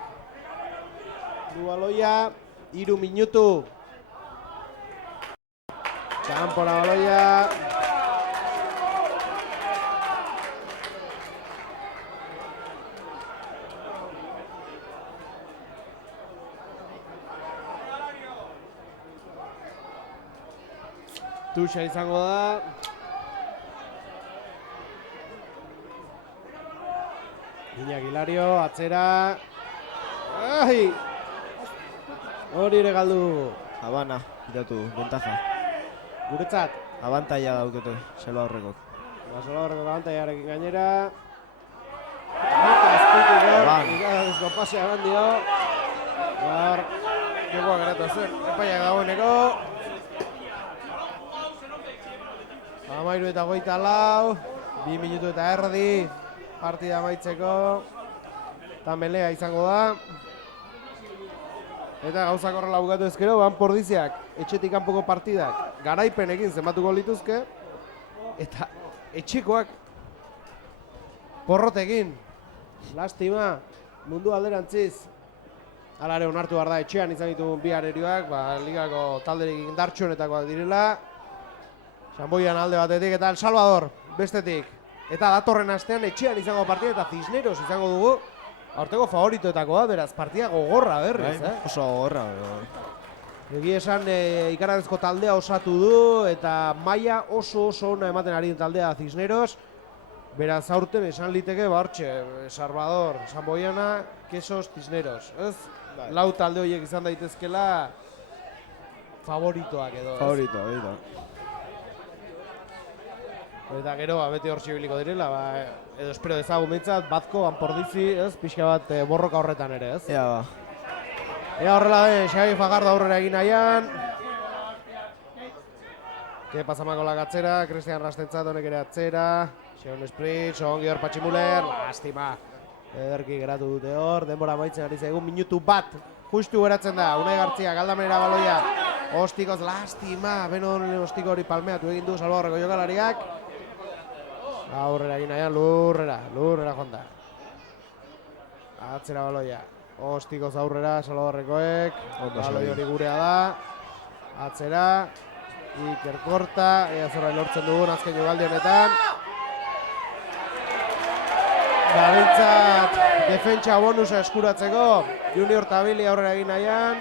du baloia, 3 minutu. Kanpora baloia. Tuxa izango da. Iñaki Hilario, atzera. Ai! Hori ere galdu. Habana, idatu, ventaja. Guretzat. Abantaia daukete, Salvadorrekok. Salvadorrekok abantaiarekin gainera. Eta azpitik hor, ikadazko pasea eman dio. Gaur, jokoa geratu zen, epaiak dagoeneko. 13:24, 2 minutu eta erdi. Partida amaitzeko. Tambelea izango da. Eta gauzak horrela bukatu ezkero, Pordiziak etxetik kanpoko partidak garaipenekin zenbatuko lituzke. Eta etxekoak porrotekin. Lastima, mundu alderantziz. Hala ere onartu behar da etxean izan ditugun bi arerioak, ligako talderik indartsuenetakoak direla. Sanboian alde batetik eta El Salvador bestetik. Eta datorren astean etxean izango partida eta Cisneros izango dugu. Aurteko favoritoetakoa, beraz, partida gogorra berriz, Oso gogorra, Egia esan ikarazko taldea osatu du eta maila oso ona ematen ari den taldea Cisneros. Beraz, aurten esan liteke, hortxe, Salvador, Sanboiana, Kesos, Cisneros, ez? Lau talde horiek izan daitezkela favoritoak edo, ez? Favoritoa, edo. Eta gero, beti hor zibiliko direla, edo espero dezagun bintzat, Batko, Pordizi, ez? Pixka bat borroka horretan ere, ez? Ea ba. Ea horrela den, Xabi Fajardo aurrera egin nahian. Kepa Zamakolak atzera, Cristian Rastentzat honek ere atzera. Sean Spritz, ongi hor Patximuler, lastima. Ederki geratu dute hor, denbora amaitzen ari zaigun, minutu bat. Justu geratzen da, Unai Gartzia, Galdamenera baloia. Ostikoz, lastima, benon ostiko hori palmeatu egin du Salvadorreko jokalariak. Aurrera egin nahian, lurrera joan da. Atzera baloia. Ostikoz aurrera Salvadorrekoek. Baloi hori gurea da. Atzera. Iker Korta. Ea zorra lortzen dugun azken jogaldi honetan. Gabiltzat defentsa bonusa eskuratzeko. Junior Tabili aurrera egin nahian.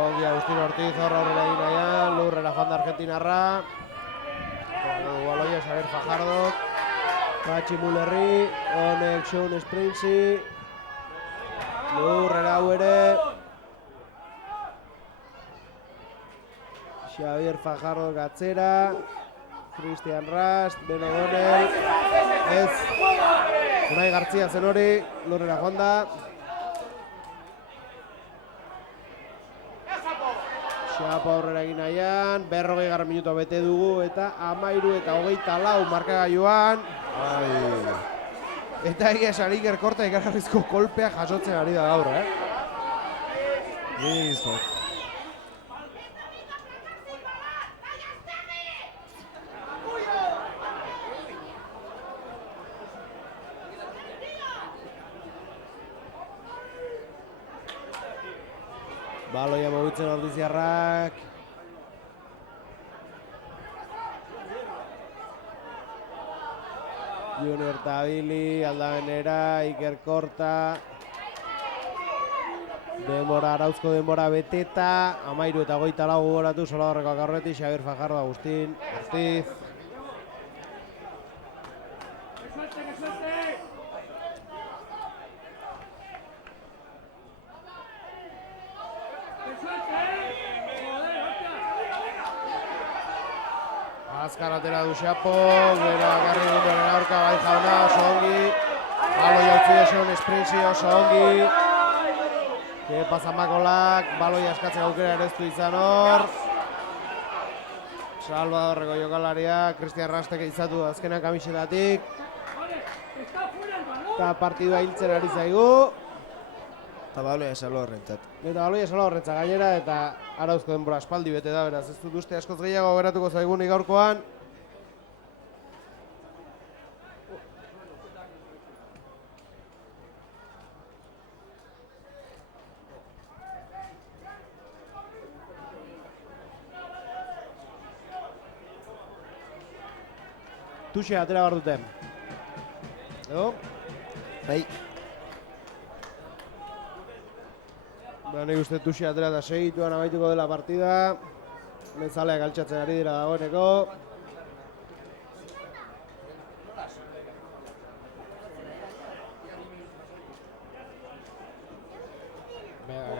Ongi Agustin Ortiz aurrera egin nahian. Lurrera joan da Argentinarra. Baloia Xabier Fajardok. Patximulerri. Honek Sean Sprintzi. Lurrera hau ere. Xabier Fajardok atzera. Cristian Rast, Beno Donel. Ez. Unai Gartzia zen hori. Lurrera joan da. Xapa aurrera egin nahian, 40 minutua bete dugu eta 13:24 markagailuan. Eta egia esan Iker Korta ikargarrizko kolpea jasotzen ari da gaur, Listo. Baloia mugitzen Ordiziarrak. Junior Tabili, Aldabenera, Iker Korta. Denbora, arauzko denbora beteta, 13:24 gogoratu Salvadorrekoak aurretik, Xabier Fajardo, Agustín Ortiz. Azkar atera du Xapo, bera garri dutaren aurka, bai jauna, oso ongi. Balo jautzi eson, sprintzi oso ongi. Kepa Zamakolak, baloi askatzea aukera ere ez du izan hor. Salvadorreko jokalaria, Cristian Rastek izatu azkenan kamisetatik. Eta partidua hiltzen ari zaigu. Eta baloia Salvadorrentzat. Eta baloia Salvadorrentzat gainera eta arauzko denbora aspaldi bete da, beraz ez dut uste askoz gehiago geratuko zaigunik gaurkoan. Tuxe atera behar duten. Edo? Bai. Nik uste Tuxe atera eta segituan amaituko dela partida. Mezaleak altxatzen ari dira dagoeneko.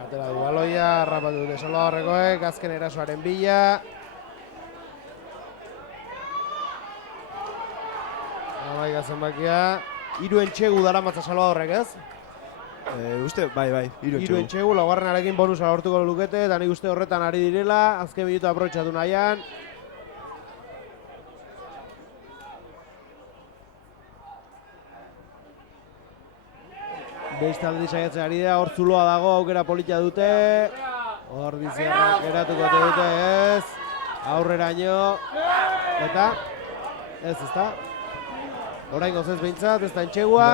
Atera du baloia, harrapatu dute Salvadorrekoek, azken erasoaren bila. Amaika zenbakia. 3 entxegu daramatza Salvadorrek, ez? Uste, bai, 3 3 entxegu, laugarrenarekin bonusa lortuko lukete, eta nik uste horretan ari direla, azken minutu aprobetxatu nahian. Bestaldi saiatzen ari da, hor zuloa dago, aukera politia dute. Hor dizierrak geratuko dute, ez. Aurreraino. Eta, ez da. Oraingoz ez behintzat, ez da entxegua.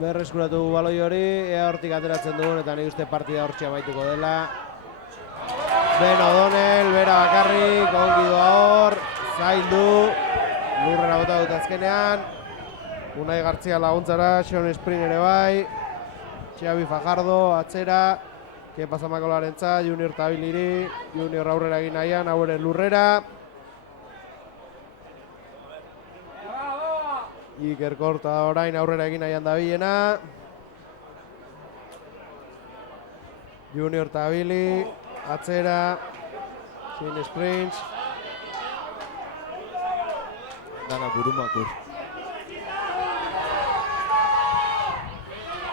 Berreskuratu baloi hori, ea hortik ateratzen dugun, eta nik uste partida hortxe amaituko dela. Ben O'Donnell, bera bakarrik, ongi doa hor, zaildu, lurrera bota dut azkenean. Unai Gartzia laguntzara, Sean Sprint ere bai, Xabi Fajardo, atzera, Kepa Zamakolarentza, Junior Tabiliri, Junior aurrera egin nahian, hau ere lurrera. Iker Korta orain aurrera egin nahian dabilena. Junior Tabili, atzera, Sean Sprint. Dana burumakur.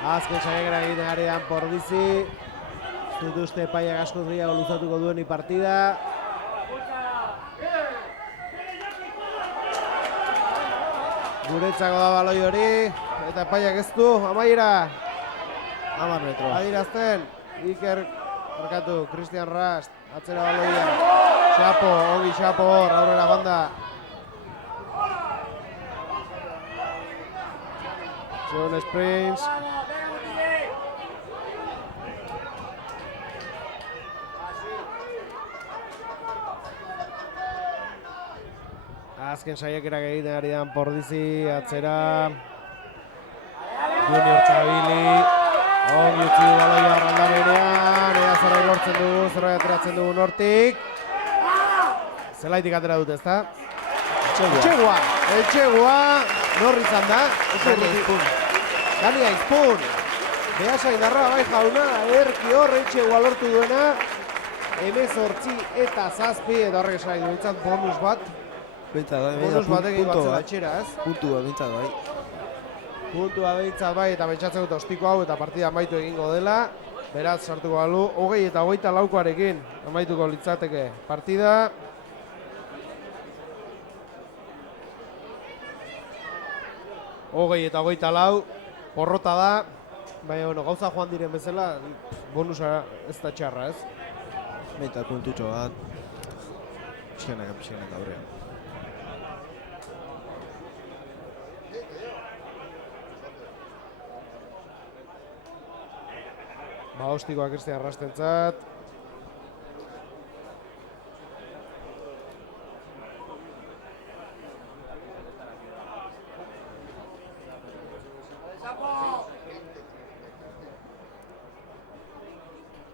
Azken saiakera egiten ari dan Pordizi. Dut uste epaiak askoz gehiago luzatuko dueni partida. Guretzako da baloi hori, eta epaiak ez du, amaiera. 10 metro. Adirazten, Iker, markatu, Cristian Rast, atzera baloia. Xapo, ongi Xapo hor, aurrera banda. Sean Springs. Azken saiakerak egiten ari dan Pordizi, atzera. Junior Tabili. Ongi utzi du baloia arrandamenean, ea zerbait lortzen dugu, zerbait ateratzen dugu nortik. Zelaitik atera dut, ezta? Etxegua, norri izan da? Dani Aizpun. Beasa indarra bai jauna, erki hor etxegua lortu duena. 18 eta 7, eta horrek esan du, bonus bat. Bonus batekin batzen atxera, ez? Puntua, bintzat, bai. Puntua behintzat bai, eta pentsatzen dut ostiko hau eta partida amaitu egingo dela. Beraz, sartuko balu, 20 eta 24arekin amaituko litzateke partida. Hogei eta 24, porrota da. Baina, bueno, gauza joan diren bezala, bonusa ez da txarra, ez? Baita puntutxo bat. Pixenak aurrean. Ostikoa Cristian Rastentzat.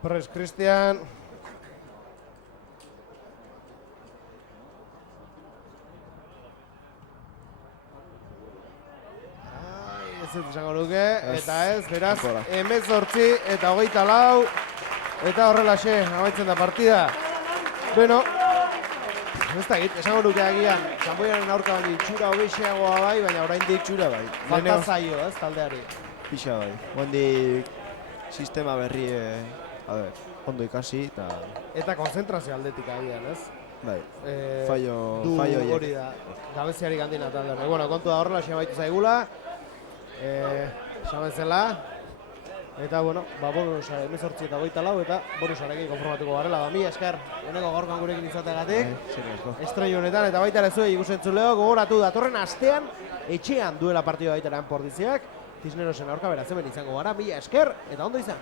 Prest Cristian. Ez esango nuke, eta ez, beraz, 18 eta 24, eta horrelaxe, amaitzen da partida. Bueno, ez da egit, esango nuke agian, Sanboiaren aurka bandi txura hobeixeagoa bai, baina oraindik Txura bai. falta zaio, ez, taldeari. Pixa bai. Guandik sistema berri, ondo ikasi, eta Eta konzentrazio aldetik agian, ez? bai, Eh, fallo du horiek. hori da, gabeziari gandina taldeari. Bueno, kontu da horrela baitu zaigula, esan bezala, eta bueno, bonusa 18 eta 24 eta bonusarekin konformatuko garela. Mila esker, honeko gaurkoan gurekin izateagatik. Estrello honetan, eta baita ere zuei ikusentzuleo, gogoratu datorren astean, etxean duela partida baita eran pordiziak, Cisnerosen aurka beraz hemen izango gara, mila esker, eta ondo izan.